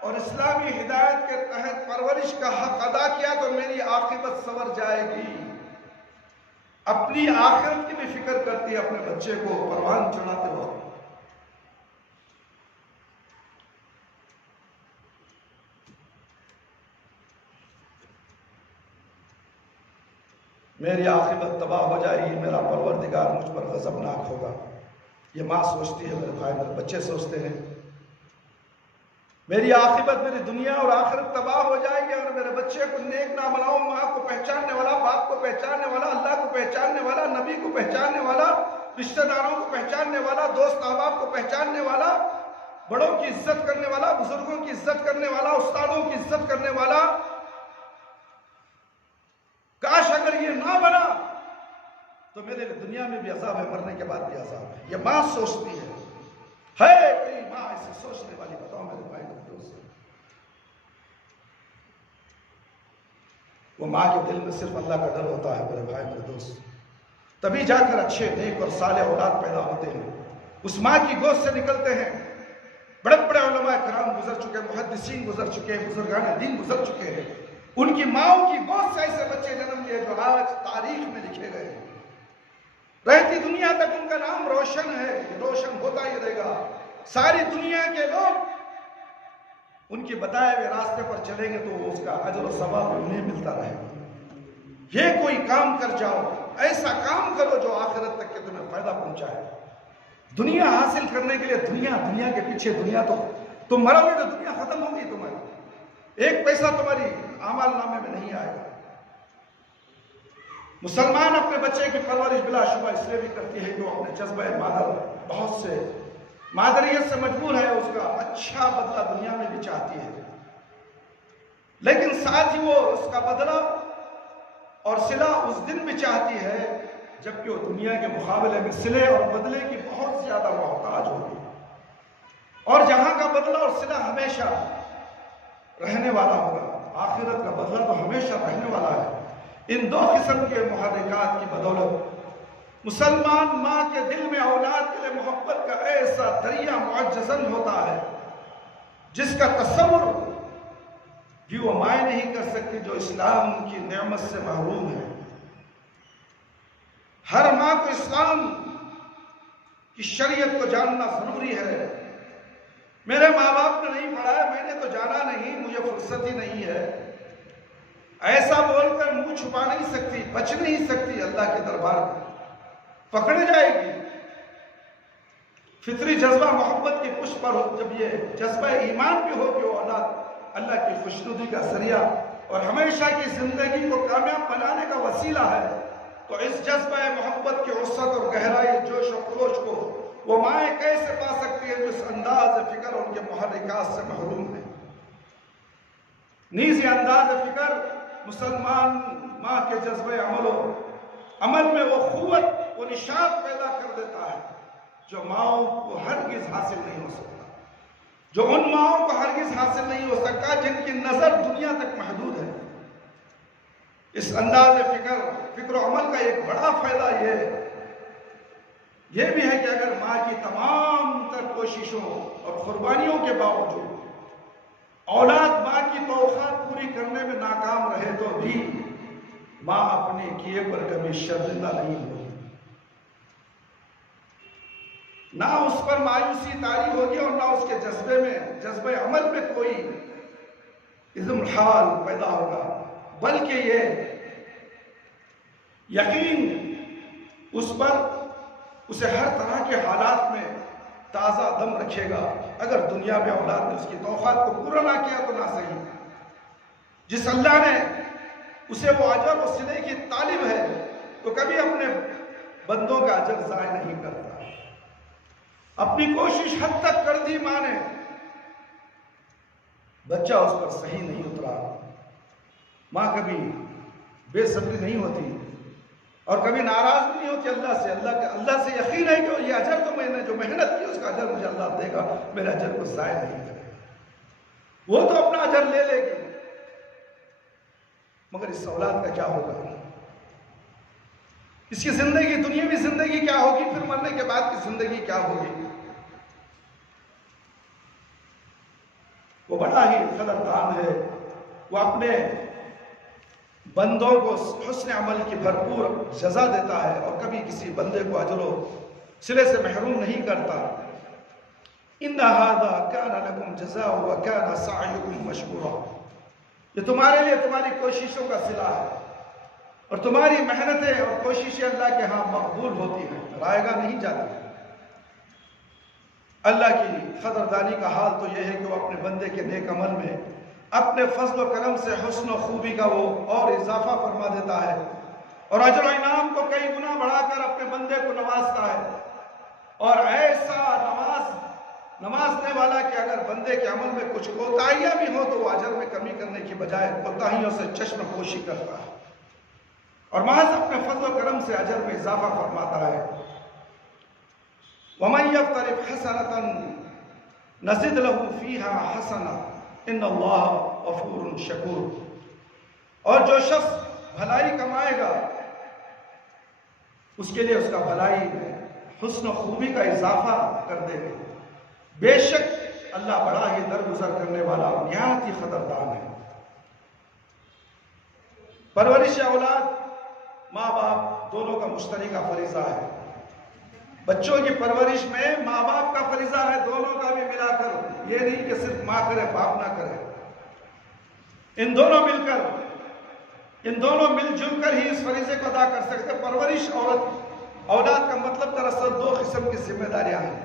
اور اسلامی ہدایت کے تحت پرورش کا حق ادا کیا تو میری عاقبت سنور جائے گی۔ اپنی آخرت کی بھی فکر کرتی ہے اپنے بچے کو پروان چڑھاتے وقت۔ میری عاقبت تباہ ہو جائے گی، میرا پروردگار مجھ پر غضبناک ہوگا، یہ ماں سوچتی ہے، میرے بھائی میرے بچے سوچتے ہیں میری عاقبت، میری دنیا اور آخرت تباہ ہو جائے گی اور میرے بچے کو نیک نہ بناؤں۔ ماں کو پہچاننے والا، باپ کو پہچاننے والا، اللہ کو پہچاننے والا، نبی کو پہچاننے والا، رشتہ داروں کو پہچاننے والا، دوست احباب کو پہچاننے والا، بڑوں کی عزت کرنے والا، بزرگوں کی عزت کرنے والا، استادوں کی عزت کرنے والا، کاش اگر یہ نہ بنا تو میرے لیے دنیا میں بھی عذاب ہے، مرنے کے بعد بھی عذاب ہے۔ یہ ماں سوچتی ہے کوئی ماں ایسے سوچنے والی؟ بتاؤ میرے بھائی میرے دوست۔ وہ ماں کے دل میں صرف اللہ کا ڈر ہوتا ہے میرے بھائی میرے دوست، تبھی جا کر اچھے نیک اور صالح اولاد پیدا ہوتے ہیں، اس ماں کی گود سے نکلتے ہیں۔ بڑے بڑے علماء کرام گزر چکے، محدثین گزر چکے، بزرگان دین گزر چکے ہیں، ان کی ماؤں کی گود سے ایسے بچے جنم لیے جو آج تاریخ میں لکھے گئے ہیں۔ رہتی دنیا تک ان کا نام روشن ہے، روشن ہوتا ہی رہے گا۔ ساری دنیا کے لوگ ان کی بتائے ہوئے راستے پر چلیں گے تو اس کا اجر و ثواب انہیں ملتا رہے گا۔ یہ کوئی کام کر جاؤ، ایسا کام کرو جو آخرت تک کہ تمہیں فائدہ پہنچائے۔ دنیا حاصل کرنے کے لیے دنیا کے پیچھے دنیا تو تم مرو گے تو دنیا ختم ہوگی تمہاری، ایک پیسہ تمہاری اعمال نامے میں نہیں آئے گا۔ مسلمان اپنے بچے کی پرورش بلا شبہ اس لیے بھی کرتی ہے کہ وہ اپنے جذبہ مادر بہت سے مادریت سے مجبور ہے، اس کا اچھا بدلہ دنیا میں بھی چاہتی ہے، لیکن ساتھ ہی وہ اس کا بدلہ اور صلہ اس دن بھی چاہتی ہے جبکہ وہ دنیا کے مقابلے میں صلے اور بدلے کی بہت زیادہ محتاج ہوگی، اور جہاں کا بدلہ اور صلہ ہمیشہ رہنے والا ہوگا، آخرت کا بدلہ تو ہمیشہ رہنے والا ہے۔ ان دو قسم کے محرکات کی بدولت مسلمان ماں کے دل میں اولاد کے لیے محبت کا ایسا دریا معجزن ہوتا ہے جس کا تصور بھی وہ مائیں نہیں کر سکتی جو اسلام کی نعمت سے محروم ہے۔ ہر ماں کو اسلام کی شریعت کو جاننا ضروری ہے۔ میرے ماں باپ نے نہیں پڑھایا، میں نے تو جانا نہیں، مجھے فرصت ہی نہیں ہے، ایسا بول کر منہ چھپا نہیں سکتی، بچ نہیں سکتی، اللہ کے دربار میں پکڑ جائے گی۔ فطری جذبہ محبت کی پشت پر ہو، جب یہ جذبہ ایمان بھی ہو کہ وہ اولاد اللہ کی خوشنودی کا ذریعہ اور ہمیشہ کی زندگی کو کامیاب بنانے کا وسیلہ ہے، تو اس جذبہ محبت کی وسعت اور گہرائی، جوش و خروش کو وہ مائیں کیسے پا سکتی ہیں جو اس انداز فکر ان کے محرکات سے محروم ہیں۔ نیز یہ انداز فکر مسلمان ماں کے جذبہ عمل میں وہ قوت، وہ نشاط پیدا کر دیتا ہے جو ماؤں کو ہرگز حاصل نہیں ہو سکتا، جو ان ماؤں کو ہرگز حاصل نہیں ہو سکتا جن کی نظر دنیا تک محدود ہے۔ اس انداز فکر و عمل کا ایک بڑا فائدہ یہ بھی ہے کہ اگر ماں کی تمام تر کوششوں اور قربانیوں کے باوجود اولاد ماں کی توقعات پوری کرنے میں ناکام رہے تو بھی ماں اپنے کیے پر کبھی شرمندہ نہیں ہوگی، نہ اس پر مایوسی طاری ہوگی اور نہ اس کے جذبہ عمل میں کوئی اضمحلال پیدا ہوگا، بلکہ یہ یقین اس پر اسے ہر طرح کے حالات میں تازہ دم رکھے گا۔ اگر دنیا میں اولاد نے اس کی توقعات کو پورا نہ کیا تو نہ صحیح، جس اللہ نے اسے وہ اجر و صلے کی طالب ہے تو کبھی اپنے بندوں کا اجر ضائع نہیں کرتا۔ اپنی کوشش حد تک کر دی ماں نے، بچہ اس پر صحیح نہیں اترا، ماں کبھی بے صبری نہیں ہوتی اور کبھی ناراض نہیں ہوتی اللہ سے۔ اللہ سے یقین ہے کہ یہ اجر تو میں نے جو محنت کی اس کا اجر مجھے اللہ دے گا، میرے اجر کو ضائع نہیں کرے گا، وہ تو اپنا اجر لے لے گی۔ مگر اس اولاد کا کیا ہوگا؟ اس کی زندگی، دنیاوی زندگی کیا ہوگی؟ پھر مرنے کے بعد کی زندگی کیا ہوگی؟ وہ بڑا ہی قدردان ہے، وہ اپنے بندوں کو حسن عمل کی بھرپور جزا دیتا ہے اور کبھی کسی بندے کو اجر و صلے سے محروم نہیں کرتا۔ إِنَّ هَذَا كَانَ لَكُمْ جَزَاءً وَكَانَ سَعْيُكُمْ مَشْكُورًا، یہ تمہارے لیے تمہاری کوششوں کا صلہ ہے اور تمہاری محنتیں اور کوششیں اللہ کے ہاں مقبول ہوتی ہیں، رائے گاہ نہیں جاتی۔ اللہ کی قدردانی کا حال تو یہ ہے کہ وہ اپنے بندے کے نیک عمل میں اپنے فضل و کرم سے حسن و خوبی کا وہ اور اضافہ فرما دیتا ہے اور اجر و انعام کو کئی گنا بڑھا کر اپنے بندے کو نوازتا ہے، اور ایسا نوازنے والا کہ اگر بندے کے عمل میں کچھ کوتاہیاں بھی ہو تو وہ اجر میں کمی کرنے کی بجائے کوتاہیوں سے چشم پوشی کرتا ہے اور محض اپنے فضل و کرم سے اجر میں اضافہ فرماتا ہے۔ وَمَنْ يَقْتَرِفْ حَسَنَةً نَزِدْ لَهُ فِيهَا حَسَنَةً إِنَّ اللَّهَ غَفُورٌ شَكُورٌ، اور جو شخص بھلائی کمائے گا اس کے لیے اس کا بھلائی میں حسن و خوبی کا اضافہ کر دے گا، بے شک اللہ بڑا ہی درگزر کرنے والا نہایت ہی قدردان ہے۔ پرورش اولاد ماں باپ دونوں کا مشترکہ فریضہ ہے۔ بچوں کی پرورش میں ماں باپ کا فریضہ ہے، دونوں کا بھی ملا کر، یہ نہیں کہ صرف ماں کرے باپ نہ کرے، ان دونوں مل جل کر ہی اس فریضے کو ادا کر سکتے۔ پرورش اولاد کا مطلب دراصل دو قسم کی ذمہ داریاں ہیں،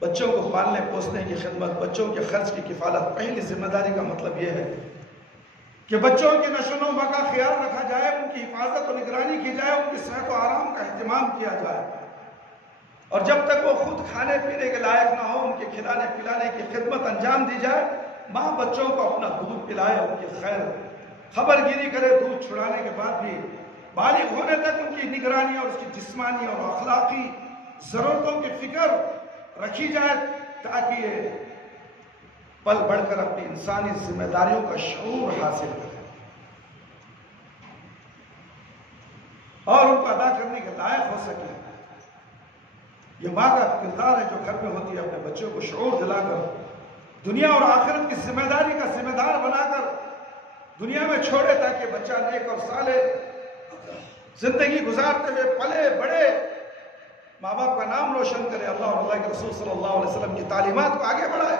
بچوں کو پالنے پوسنے کی خدمت، بچوں کے خرچ کی کفالت۔ پہلی ذمہ داری کا مطلب یہ ہے کہ بچوں کی نشو و نما کا خیال رکھا جائے، ان کی حفاظت و نگرانی کی جائے، ان کی صحت و آرام کا اہتمام کیا جائے، اور جب تک وہ خود کھانے پینے کے لائق نہ ہو ان کے کھلانے پلانے کی خدمت انجام دی جائے۔ ماں بچوں کو اپنا دودھ پلائے، ان کی خیر خبر گیری کرے، دودھ چھڑانے کے بعد بھی بالغ ہونے تک ان کی نگرانی اور اس کی جسمانی اور اخلاقی ضرورتوں کی فکر رکھی جائے تاکہ یہ پل بڑھ کر اپنی انسانی ذمہ داریوں کا شعور حاصل کرے اور ان کو ادا کرنے کے لائق ہو سکے۔ یہ ماں کا کردار ہے جو گھر میں ہوتی ہے، اپنے بچوں کو شعور دلا کر دنیا اور آخرت کی ذمہ داری کا ذمہ دار بنا کر دنیا میں چھوڑے تاکہ بچہ نیک اور صالح زندگی گزارتے ہوئے پلے بڑے، ماں باپ کا نام روشن کرے، اللہ اور اللہ کے رسول صلی اللہ علیہ وسلم کی تعلیمات کو آگے بڑھائے۔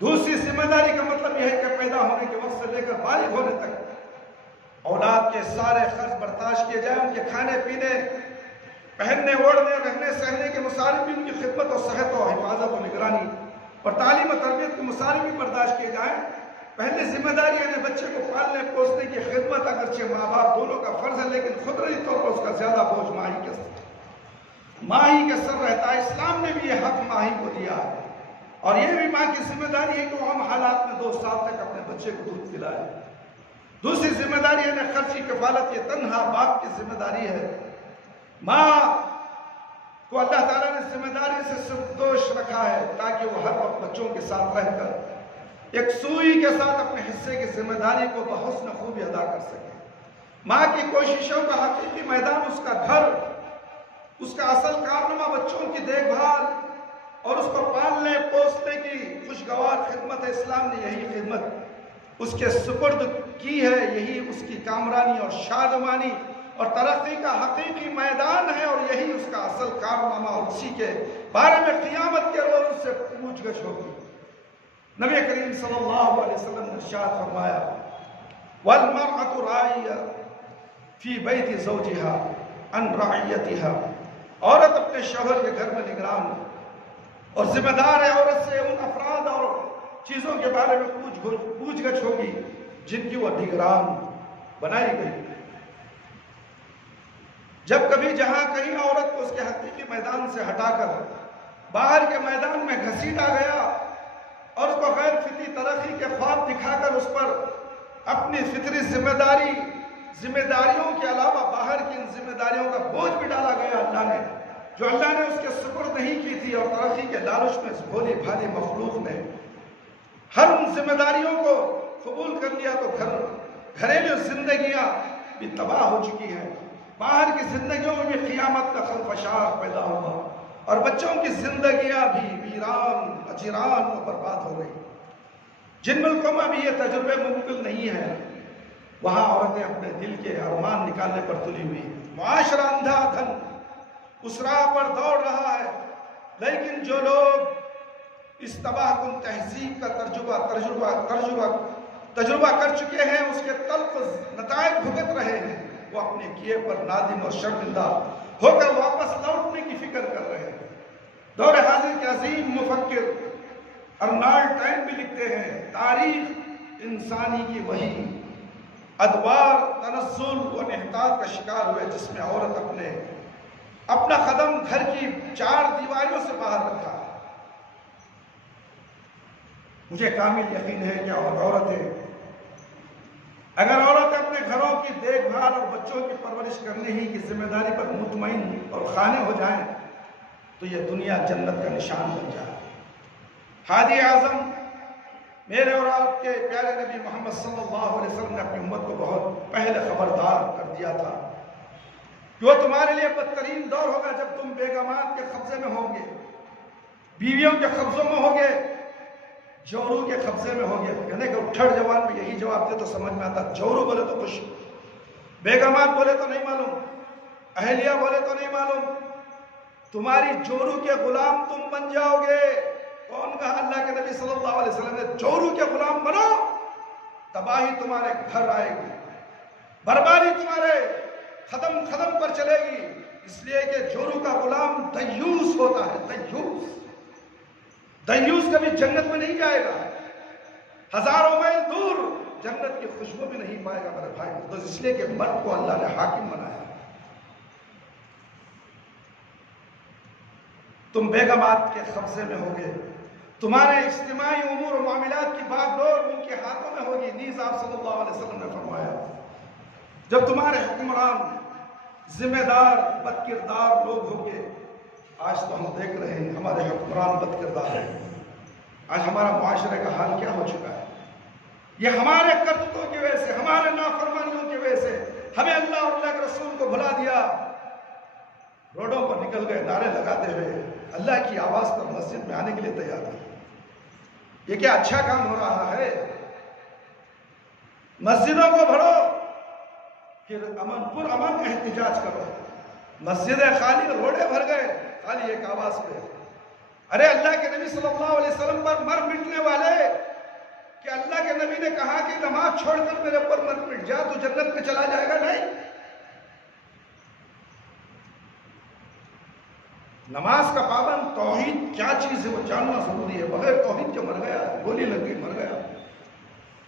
دوسری ذمہ داری کا مطلب یہ ہے کہ پیدا ہونے کے وقت سے لے کر بالغ ہونے تک اولاد کے سارے خرچ برداشت کیے جائیں، ان کے کھانے پینے، پہننے اوڑھنے، رہنے سہنے کے مصارف بھی، ان کی خدمت اور صحت و حفاظت و نگرانی اور تعلیم و تربیت کے مصارف بھی برداشت کیے جائیں۔ پہلی ذمہ داری ہے بچے کو پالنے پوسنے کی خدمت، اگرچہ ماں باپ دونوں کا فرض ہے لیکن قدرتی طور پر اس کا زیادہ بوجھ ماہی کے سر رہتا ہے۔ اسلام نے بھی یہ حق ماہی کو دیا ہے اور یہ بھی ماں کی ذمہ داری ہے کہ وہ ہم حالات میں 2 سال تک اپنے بچے کو دودھ پلائے۔ دوسری ذمہ داری ہے خرچ کی کفالت، یہ تنہا باپ کی ذمہ داری ہے۔ ماں کو اللہ تعالیٰ نے ذمہ داری سے سردوش رکھا ہے تاکہ وہ ہر وقت بچوں کے ساتھ رہ کر ایک سوئی کے ساتھ اپنے حصے کی ذمہ داری کو بحسن خوبی ادا کر سکے۔ ماں کی کوششوں کا حقیقی میدان اس کا گھر، اس کا اصل کارنامہ بچوں کی دیکھ بھال اور اس کو پالنے پالنے پوسنے کی خوشگوار خدمت اسلام نے یہی خدمت اس کے سپرد کی ہے، یہی اس کی کامرانی اور شادمانی اور ترقی کا حقیقی میدان ہے، اور یہی اس کا اصل کارنامہ، اور اسی کے بارے میں قیامت کے روز اس سے پوچھ گچھ ہوگی۔ نبی کریم صلی اللہ علیہ وسلم نے ارشاد فرمایا وَالْمَرْأَةُ رَاعِيَةٌ فِي بَيْتِ زَوْجِهَا عَنْ رَعِيَّتِهَا، عورت اپنے شوہر کے گھر میں نگران اور ذمہ دار ہے، عورت سے ان افراد اور چیزوں کے بارے میں پوچھ گچھ ہوگی جن کی وہ نگران بنائی گئی۔ جب کبھی جہاں کہیں عورت کو اس کے حقیقی میدان سے ہٹا کر باہر کے میدان میں گھسیٹا گیا اور اس کو غیر فطری ترقی کے خواب دکھا کر اس پر اپنی فطری ذمہ داریوں کے علاوہ باہر کی ان ذمہ داریوں کا بوجھ بھی ڈالا گیا اللہ نے، جو اللہ نے اس کے سپرد نہیں کی تھی، اور ترقی کے لالچ میں اس بھولی بھالی مخلوق نے ہر ان ذمہ داریوں کو قبول کر لیا، تو گھریلو زندگیاں بھی تباہ ہو چکی ہیں، باہر کی زندگیوں میں بھی قیامت کا خلفشار پیدا ہوا، اور بچوں کی زندگیاں بھی ویران اجیران و برباد ہو گئی۔ جن ملکوں میں بھی یہ تجربے ممکن نہیں ہے، وہاں عورتیں اپنے دل کے ارمان نکالنے پر تلی ہوئی ہیں۔ معاشرہ اندھا دھن اس راہ پر دوڑ رہا ہے، لیکن جو لوگ اس تباہ کن تہذیب کا تجربہ کر چکے ہیں، اس کے تلخ نتائج بھگت رہے ہیں، وہ اپنے کیے پر نادم اور شرمندہ ہو کر واپس لوٹنے کی فکر کر رہے ہیں۔ دور حاضر کے عظیم مفکر ارنالڈ ٹائن بھی لکھتے ہیں، تاریخ انسانی کی وہی ادوار تنزل و انحطاط کا شکار ہوئے جس میں عورت اپنا قدم گھر کی 4 دیواریوں سے باہر رکھا۔ مجھے کامل یقین ہے کہ اگر عورتیں اپنے گھروں کی دیکھ بھال اور بچوں کی پرورش کرنے ہی کی ذمہ داری پر مطمئن اور قانع ہو جائیں تو یہ دنیا جنت کا نشان بن جائے۔ ہادی اعظم میرے اور آپ کے پیارے نبی محمد صلی اللہ علیہ وسلم نے اپنی امت کو بہت پہلے خبردار کر دیا تھا کہ وہ تمہارے لیے بدترین دور ہوگا جب تم بیگمات کے قبضے میں ہوں گے، بیویوں کے قبضوں میں ہوں گے، جورو کے قبضے میں ہوں گے۔ کہنے کہ اٹھڑ جوان میں یہی جواب دے تو سمجھ میں آتا، جورو بولے تو خوش، بیگمات بولے تو نہیں معلوم، اہلیہ بولے تو نہیں معلوم، تمہاری جورو کے غلام تم بن جاؤ گے۔ کون کہا؟ اللہ کے نبی صلی اللہ علیہ وسلم نے جورو کے غلام بنو، تباہی تمہارے گھر آئے گی، بربادی تمہارے قدم پر چلے گی، اس لیے کہ جورو کا غلام دیوس ہوتا ہے۔ دیوس کبھی جنت میں نہیں جائے گا، ہزاروں میل دور جنت کی خوشبو بھی نہیں پائے گا میرے بھائی۔ تو اس لیے کہ مرد کو اللہ نے حاکم بنایا۔ تم بیگمات کے قبضے میں ہوگے، تمہارے اجتماعی امور و معاملات کی باغ ڈور ان کے ہاتھوں میں ہوگی۔ نیز آپ صلی اللہ علیہ وسلم نے فرمایا جب تمہارے حکمران ذمہ دار بد کردار لوگ ہوں گے، آج تو ہم دیکھ رہے ہیں ہمارے حکمران بد کردار ہیں، آج ہمارا معاشرے کا حال کیا ہو چکا ہے، یہ ہمارے کرتوتوں کی وجہ سے، ہمارے نافرمانیوں کی وجہ سے ہمیں اللہ اور اللہ کے رسول کو بھلا دیا، روڈوں پر نکل گئے نعرے لگاتے ہوئے اللہ کی آواز پر مسجد میں آنے کے لیے تیار تھے۔ یہ کیا اچھا کام ہو رہا ہے؟ مسجدوں کو بھرو، پھر امن احتجاج کرو، مسجدیں خالی، روڈے بھر گئے خالی ایک آواز پہ۔ ارے اللہ کے نبی صلی اللہ علیہ وسلم پر مر مٹنے والے، کہ اللہ کے نبی نے کہا کہ نماز چھوڑ کر میرے اوپر مر مٹ جا تو جنت میں چلا جائے گا؟ نہیں، نماز کا پابند توحید کیا چیز ہے وہ جاننا ضروری ہے۔ بغیر توحید کے مر گیا، گولی لگ گئی مر گیا۔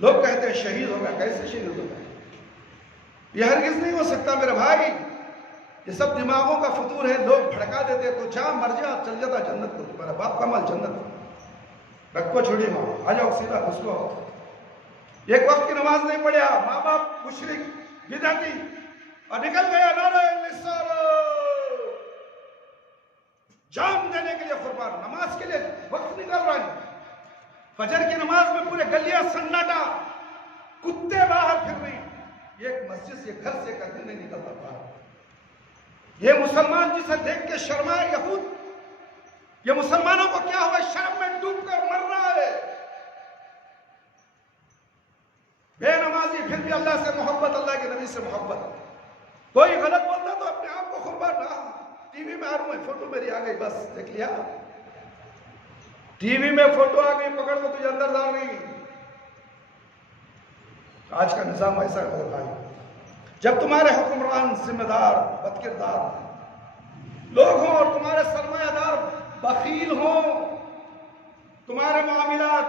لوگ کہتے ہیں شہید ہو گیا، کیسے شہید ہو گیا؟ یہ ہرگز نہیں ہو سکتا میرے بھائی، یہ سب دماغوں کا فطور ہے، لوگ بھڑکا دیتے تو جا مر جا، چل جاتا جنت کو، تمہارا باپ کا مال جنت، رکھو چھوڑی ماں، آ جاؤ سیدھا گھس لو۔ ایک وقت کی نماز نہیں پڑھیا، ماں باپ مشرک بدعتی، اور نکل گیا نعرہ رسالت، جان دینے کے لیے قربان، نماز کے لیے وقت نکل رہا ہے، فجر کی نماز میں پورے گلیاں سناٹا، کتے باہر پھر رہے ہیں، ایک مسجد سے گھر سے کہیں نہیں نکلتا تھا۔ یہ مسلمان جسے دیکھ کے شرمائے یہود، یہ مسلمانوں کو کیا ہوا؟ شرم میں ڈوب کر مر رہا ہے، بے نمازی پھر بھی اللہ سے محبت، اللہ کے نبی سے محبت، کوئی غلط بولتا تو اپنے آپ کو قربان رہا، ٹی وی میں آ رہا ہوں، فوٹو میری آ گئی، بس دیکھ لیا، ٹی وی میں فوٹو آ گئی، پکڑ تو تجھے اندر ڈال رہی۔ آج کا نظام ایسا ہے بھائی، جب تمہارے حکمران ذمہ دار بد کردار لوگ ہوں اور تمہارے سرمایہ دار بخیل ہوں، تمہارے معاملات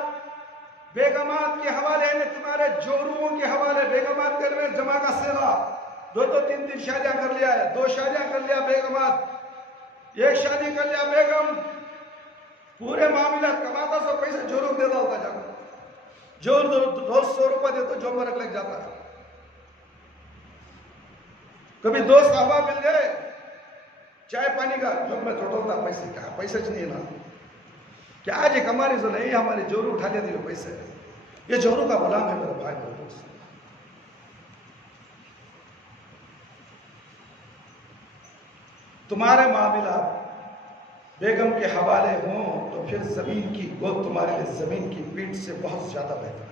بیگمات کے حوالے میں، تمہارے جوروؤں کے حوالے، بیگمات کرنے جمع کا سیوا، 2-3 شادیاں کر لیا ہے، 2 شادیاں کر لیا بیگمات، 1 شادی کر لیا بیگم، پورے معاملات کماتا سو پیسے جوروں دیتا ہوتا جا کر، جور 200 روپے دے تو جو مرک لگ جاتا ہے۔ کبھی 2 صحابہ مل گئے، چائے پانی کا جو میں ٹوٹلتا پیسے کہا، پیسے چ نہیں نا کہ آج ایک ہماری جو نہیں ہمارے جورو اٹھا کے دیو پیسے، یہ جورو کا غلام ہے میرے بھائی میرے دوست۔ تمہارے معاملات بیگم کے حوالے ہوں تو پھر زمین کی گود تمہارے لیے زمین کی پیٹ سے بہت زیادہ بہتر ہے۔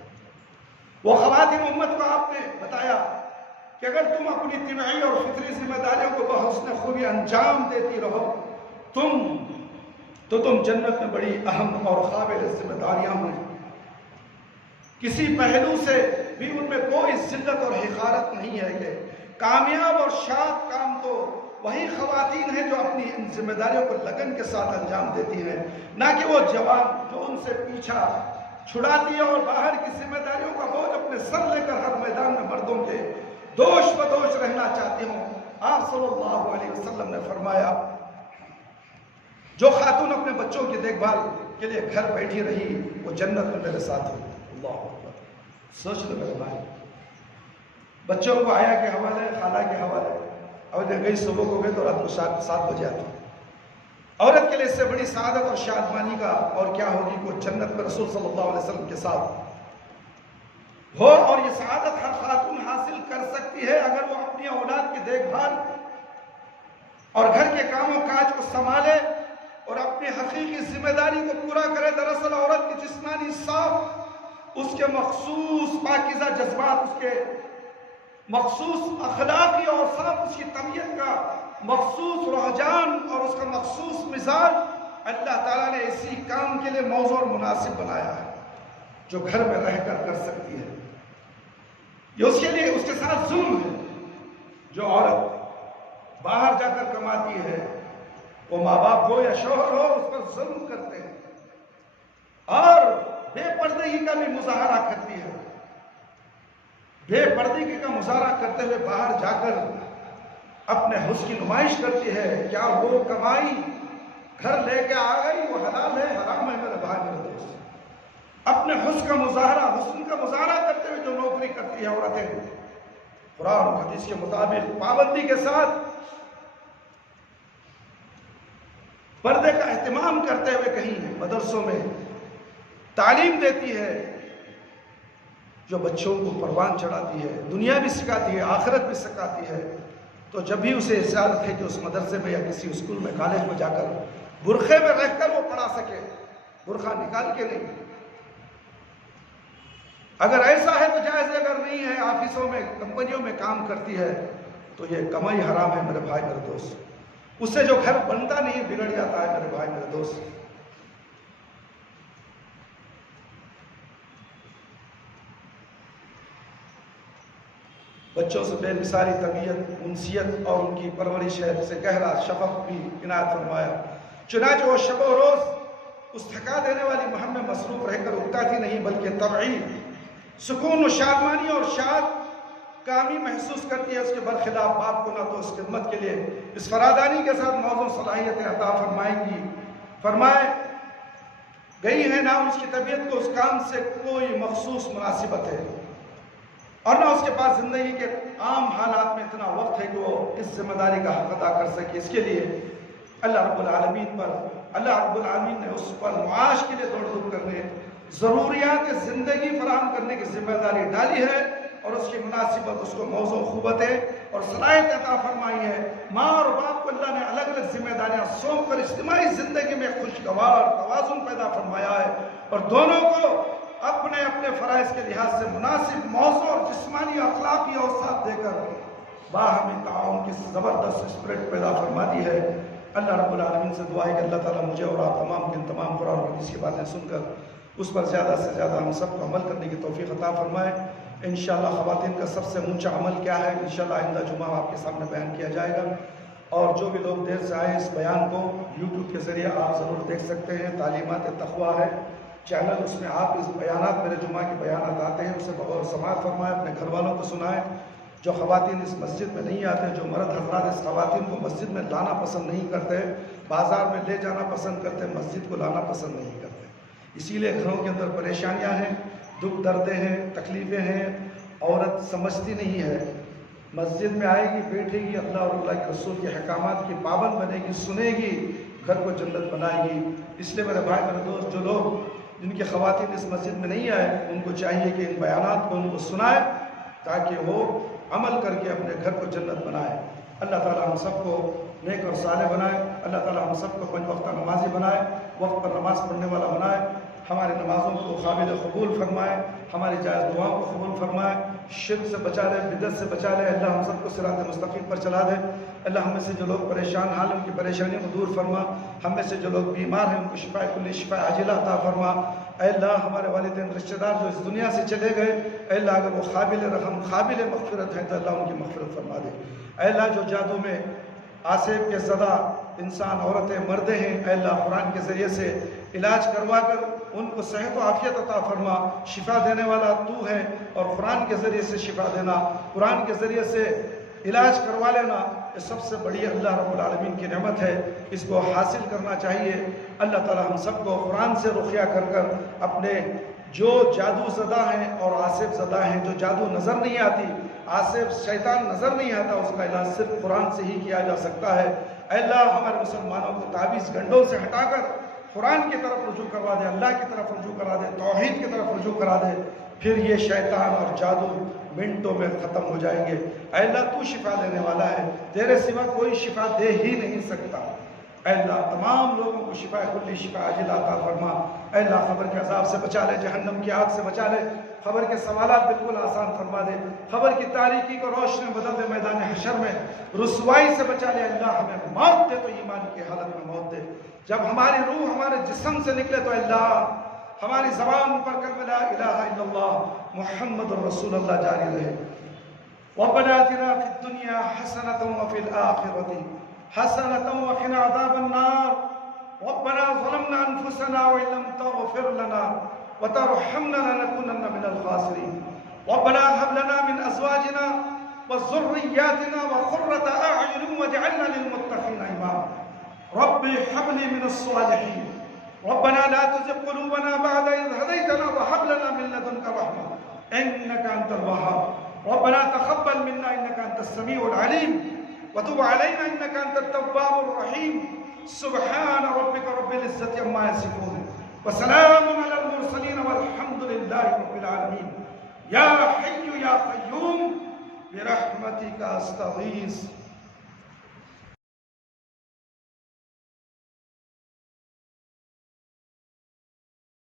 وہ خواتین امت کو آپ نے بتایا کہ اگر تم اپنی طبعی اور فطری ذمہ داریوں کو بحسن خوبی انجام دیتی رہو تو تم جنت میں بڑی اہم اور قابل ذمہ داریاں ہوں، کسی پہلو سے بھی ان میں کوئی ذلت اور حقارت نہیں ہے کہ کامیاب اور شاد کام تو وہی خواتین ہیں جو اپنی ان ذمہ داریوں کو لگن کے ساتھ انجام دیتی ہیں، نہ کہ وہ جوان جو ان سے پیچھا چھڑاتی ہے اور باہر کی ذمہ داریوں کا بوجھ اپنے سر لے کر ہر میدان میں مردوں کے دوش بدوش رہنا چاہتی ہوں۔ آپ صلی اللہ علیہ وسلم نے فرمایا جو خاتون اپنے بچوں کی دیکھ بھال کے لیے گھر بیٹھی رہی وہ جنت میں میرے ساتھ ہو۔ اللہ اکبر، سوچ لو میرے بھائی، بچوں کو آیا کے حوالے، خالہ کے حوالے، اور گئی صبح کو گئے تو رات کو 7 بجے آتی۔ عورت کے لیے اس سے بڑی سعادت اور شادمانی کا اور کیا ہوگی کہ جنت میں رسول صلی اللہ علیہ وسلم کے ساتھ ہو، اور یہ سعادت ہر خاتون حاصل کر سکتی ہے اگر وہ اپنی اولاد کی دیکھ بھال اور گھر کے کام و کاج کو سنبھالے اور اپنی حقیقی ذمہ داری کو پورا کرے۔ دراصل عورت کی جسمانی صاف، اس کے مخصوص پاکیزہ جذبات، اس کے مخصوص اخلاقی اور صاف اس کی طبیعت کا مخصوص رجحان اور اس کا مخصوص مزاج اللہ تعالیٰ نے اسی کام کے لیے موزوں اور مناسب بنایا ہے جو گھر میں رہ کر کر سکتی ہے۔ یہ اس کے لیے اس کے ساتھ ظلم ہے۔ جو عورت باہر جا کر کماتی ہے وہ ماں باپ ہو یا شوہر ہو اس پر ظلم کرتے ہیں اور بے پردگی کا بھی مظاہرہ کرتی ہے۔ بے پردگی کا مظاہرہ کرتے ہوئے باہر جا کر اپنے حسن کی نمائش کرتی ہے۔ کیا وہ کمائی گھر لے کے آ گئی وہ حلال ہے حرام ہے میرے بھائی میرے دوست؟ اپنے حسن کا مظاہرہ کرتے ہوئے جو نوکری کرتی ہے عورتیں، قرآن و حدیث کے مطابق پابندی کے ساتھ پردے کا اہتمام کرتے ہوئے کہیں مدرسوں میں تعلیم دیتی ہے، جو بچوں کو پروان چڑھاتی ہے، دنیا بھی سکھاتی ہے آخرت بھی سکھاتی ہے، تو جب بھی اسے اجازت ہے کہ اس مدرسے میں یا کسی اسکول میں کالج میں جا کر برقعے میں رہ کر وہ پڑھا سکے، برقع نکال کے نہیں۔ اگر ایسا ہے تو جائز، اگر نہیں ہے آفسوں میں کمپنیوں میں کام کرتی ہے تو یہ کمائی حرام ہے میرے بھائی میرے دوست۔ اس سے جو گھر بنتا نہیں بگڑ جاتا ہے میرے بھائی میرے دوست۔ بچوں سے بے مثالی طبیعت، انسیت اور ان کی پرورش ہے سے گہرا شفق بھی عنایت فرمایا۔ چنانچہ وہ شب و روز اس تھکا دینے والی مہم میں مصروف رہ کر اکتا تھی نہیں، بلکہ طبعی سکون و شادمانی اور شاد کامی محسوس کرتی ہے۔ اس کے برخلاف باپ کو نہ تو اس خدمت کے لیے اس فرادانی کے ساتھ موزوں صلاحیتیں عطا فرمائے گئی ہیں، نہ اس کی طبیعت کو اس کام سے کوئی مخصوص مناسبت ہے، اور نہ اس کے پاس زندگی کے عام حالات میں اتنا وقت ہے کہ وہ اس ذمہ داری کا حق ادا کر سکے۔ اس کے لیے اللہ رب العالمین نے اس پر معاش کے لیے دوڑ دھوپ کرنے، ضروریات زندگی فراہم کرنے کی ذمہ داری ڈالی ہے، اور اس کی مناسبت اس کو موضوع خوبتیں اور صلاحیت عطا فرمائی ہے۔ ماں اور باپ کو اللہ نے الگ الگ ذمہ داریاں سونپ کر اجتماعی زندگی میں خوشگوار توازن پیدا فرمایا ہے، اور دونوں کو اپنے اپنے فرائض کے لحاظ سے مناسب موضوع اور جسمانی اخلاقی اوصاف دے کر باہمی تعاون کی زبردست اسپرٹ پیدا فرما دی ہے۔ اللہ رب العالمین سے دعا ہے کہ اللہ تعالیٰ مجھے اور آپ تمام کے تمام قرآن اور حدیث کی باتیں سن کر اس پر زیادہ سے زیادہ ہم سب کو عمل کرنے کی توفیق عطا فرمائے۔ انشاءاللہ خواتین کا سب سے اونچا عمل کیا ہے، انشاءاللہ آئندہ جمعہ آپ کے سامنے بیان کیا جائے گا، اور جو بھی لوگ دیر سے آئے اس بیان کو یوٹیوب کے ذریعے آپ ضرور دیکھ سکتے ہیں۔ تعلیمات تقویٰ ہے چینل، اس میں آپ اس بیانات میرے جمعہ کے بیانات آتے ہیں، اسے بغور سماعت فرمائیں، اپنے گھر والوں کو سنائیں۔ جو خواتین اس مسجد میں نہیں آتے، جو مرد حضرات اس خواتین کو مسجد میں لانا پسند نہیں کرتے، بازار میں لے جانا پسند کرتے، مسجد کو لانا پسند نہیں کرتے، اسی لیے گھروں کے اندر پریشانیاں ہیں، دکھ دردیں ہیں، تکلیفیں ہیں، عورت سمجھتی نہیں ہے۔ مسجد میں آئے گی، بیٹھے گی، اللہ اور اللہ کے رسول کے احکامات کی پابند بنے گی، سنے گی، گھر کو جنت بنائے گی۔ اس لیے میرے بھائی میرے دوست، جو لوگ جن کی خواتین اس مسجد میں نہیں آئے، ان کو چاہیے کہ ان بیانات کو ان کو سنائے تاکہ وہ عمل کر کے اپنے گھر کو جنت بنائے۔ اللہ تعالی ہم سب کو نیک اور صالح بنائے، اللہ تعالی ہم سب کو 5 وقتہ نمازی بنائے، وقت پر نماز پڑھنے والا بنائے، ہماری نمازوں کو قابل قبول فرمائے، ہماری جائز دعاؤں کو قبول فرمائے، شرک سے بچا لے، بدعت سے بچا لے، اللہ ہم سب کو صراط مستقیم پر چلا دے۔ اللہ ہم میں سے جو لوگ پریشان حال ان کی پریشانیوں کو دور فرما، ہم میں سے جو لوگ بیمار ہیں ان کو شفاء کلی شفاء عاجلہ عطا فرما۔ اے اللہ ہمارے والدین رشتہ دار جو اس دنیا سے چلے گئے، اے اللہ اگر وہ قابل رحم قابل مغفرت ہیں تو اللہ ان کی مغفرت فرما دے۔ اے اللہ جو جادو میں آسیب کے زدہ انسان عورتیں مردے ہیں، اے اللہ قرآن کے ذریعے سے علاج کروا کر ان کو صحت و عافیت عطا فرما۔ شفا دینے والا تو ہے، اور قرآن کے ذریعے سے شفا دینا، قرآن کے ذریعے سے علاج کروا لینا، یہ سب سے بڑی اللہ رب العالمین کی نعمت ہے، اس کو حاصل کرنا چاہیے۔ اللہ تعالی ہم سب کو قرآن سے رقیہ کر کر اپنے جو جادو زدہ ہیں اور آصف زدہ ہیں، جو جادو نظر نہیں آتی، آصف شیطان نظر نہیں آتا، اس کا علاج صرف قرآن سے ہی کیا جا سکتا ہے۔ اے اللہ ہمارے مسلمانوں کو تعویذ گنڈوں سے ہٹا کر قرآن کی طرف رجوع کروا دے، اللہ کی طرف رجوع کرا دے، توحید کی طرف رجوع کرا دے، پھر یہ شیطان اور جادو منٹوں میں ختم ہو جائیں گے۔ اے اللہ تو شفا دینے والا ہے، تیرے سوا کوئی شفا دے ہی نہیں سکتا۔ اے اللہ تمام لوگوں کو شفا کلی شفا عاجلہ عطا فرما۔ اے اللہ قبر کے عذاب سے بچا لے، جہنم کی آگ سے بچا لے، قبر کے سوالات بالکل آسان فرما دے، قبر کی تاریکی کو روشنی بدل دے، میدان حشر میں رسوائی سے بچا لے۔ اللہ ہمیں موت دے تو ایمان کی حالت میں موت دے، جب ہماری روح ہمارے جسم سے نکلے تو اللہ ہماری زبان پر کلمہ لا الہ الا اللہ محمد رسول اللہ جاری رہے۔ ربنا آتنا فی الدنیا حسنۃ وفی الآخرۃ حسنۃ وقنا عذاب النار۔ ربنا ظلمنا انفسنا وان لم تغفر لنا وترحمنا لنكونن من الخاسرین۔ ربنا هب لنا من ازواجنا وذرياتنا قرة اعین واجعلنا للمتقین اماما۔ رب هب لي من الصالحين۔ ربنا لا تزغ قلوبنا بعد إذ هديتنا وهب لنا من لدنك رحمة إنك أنت الوهاب۔ ربنا تقبل منا إنك أنت السميع العليم وتب علينا إنك أنت التواب الرحيم۔ سبحان ربك رب العزة عما يصفون وسلام على المرسلين والحمد لله رب العالمين۔ يا حي يا قيوم برحمتك أستغيث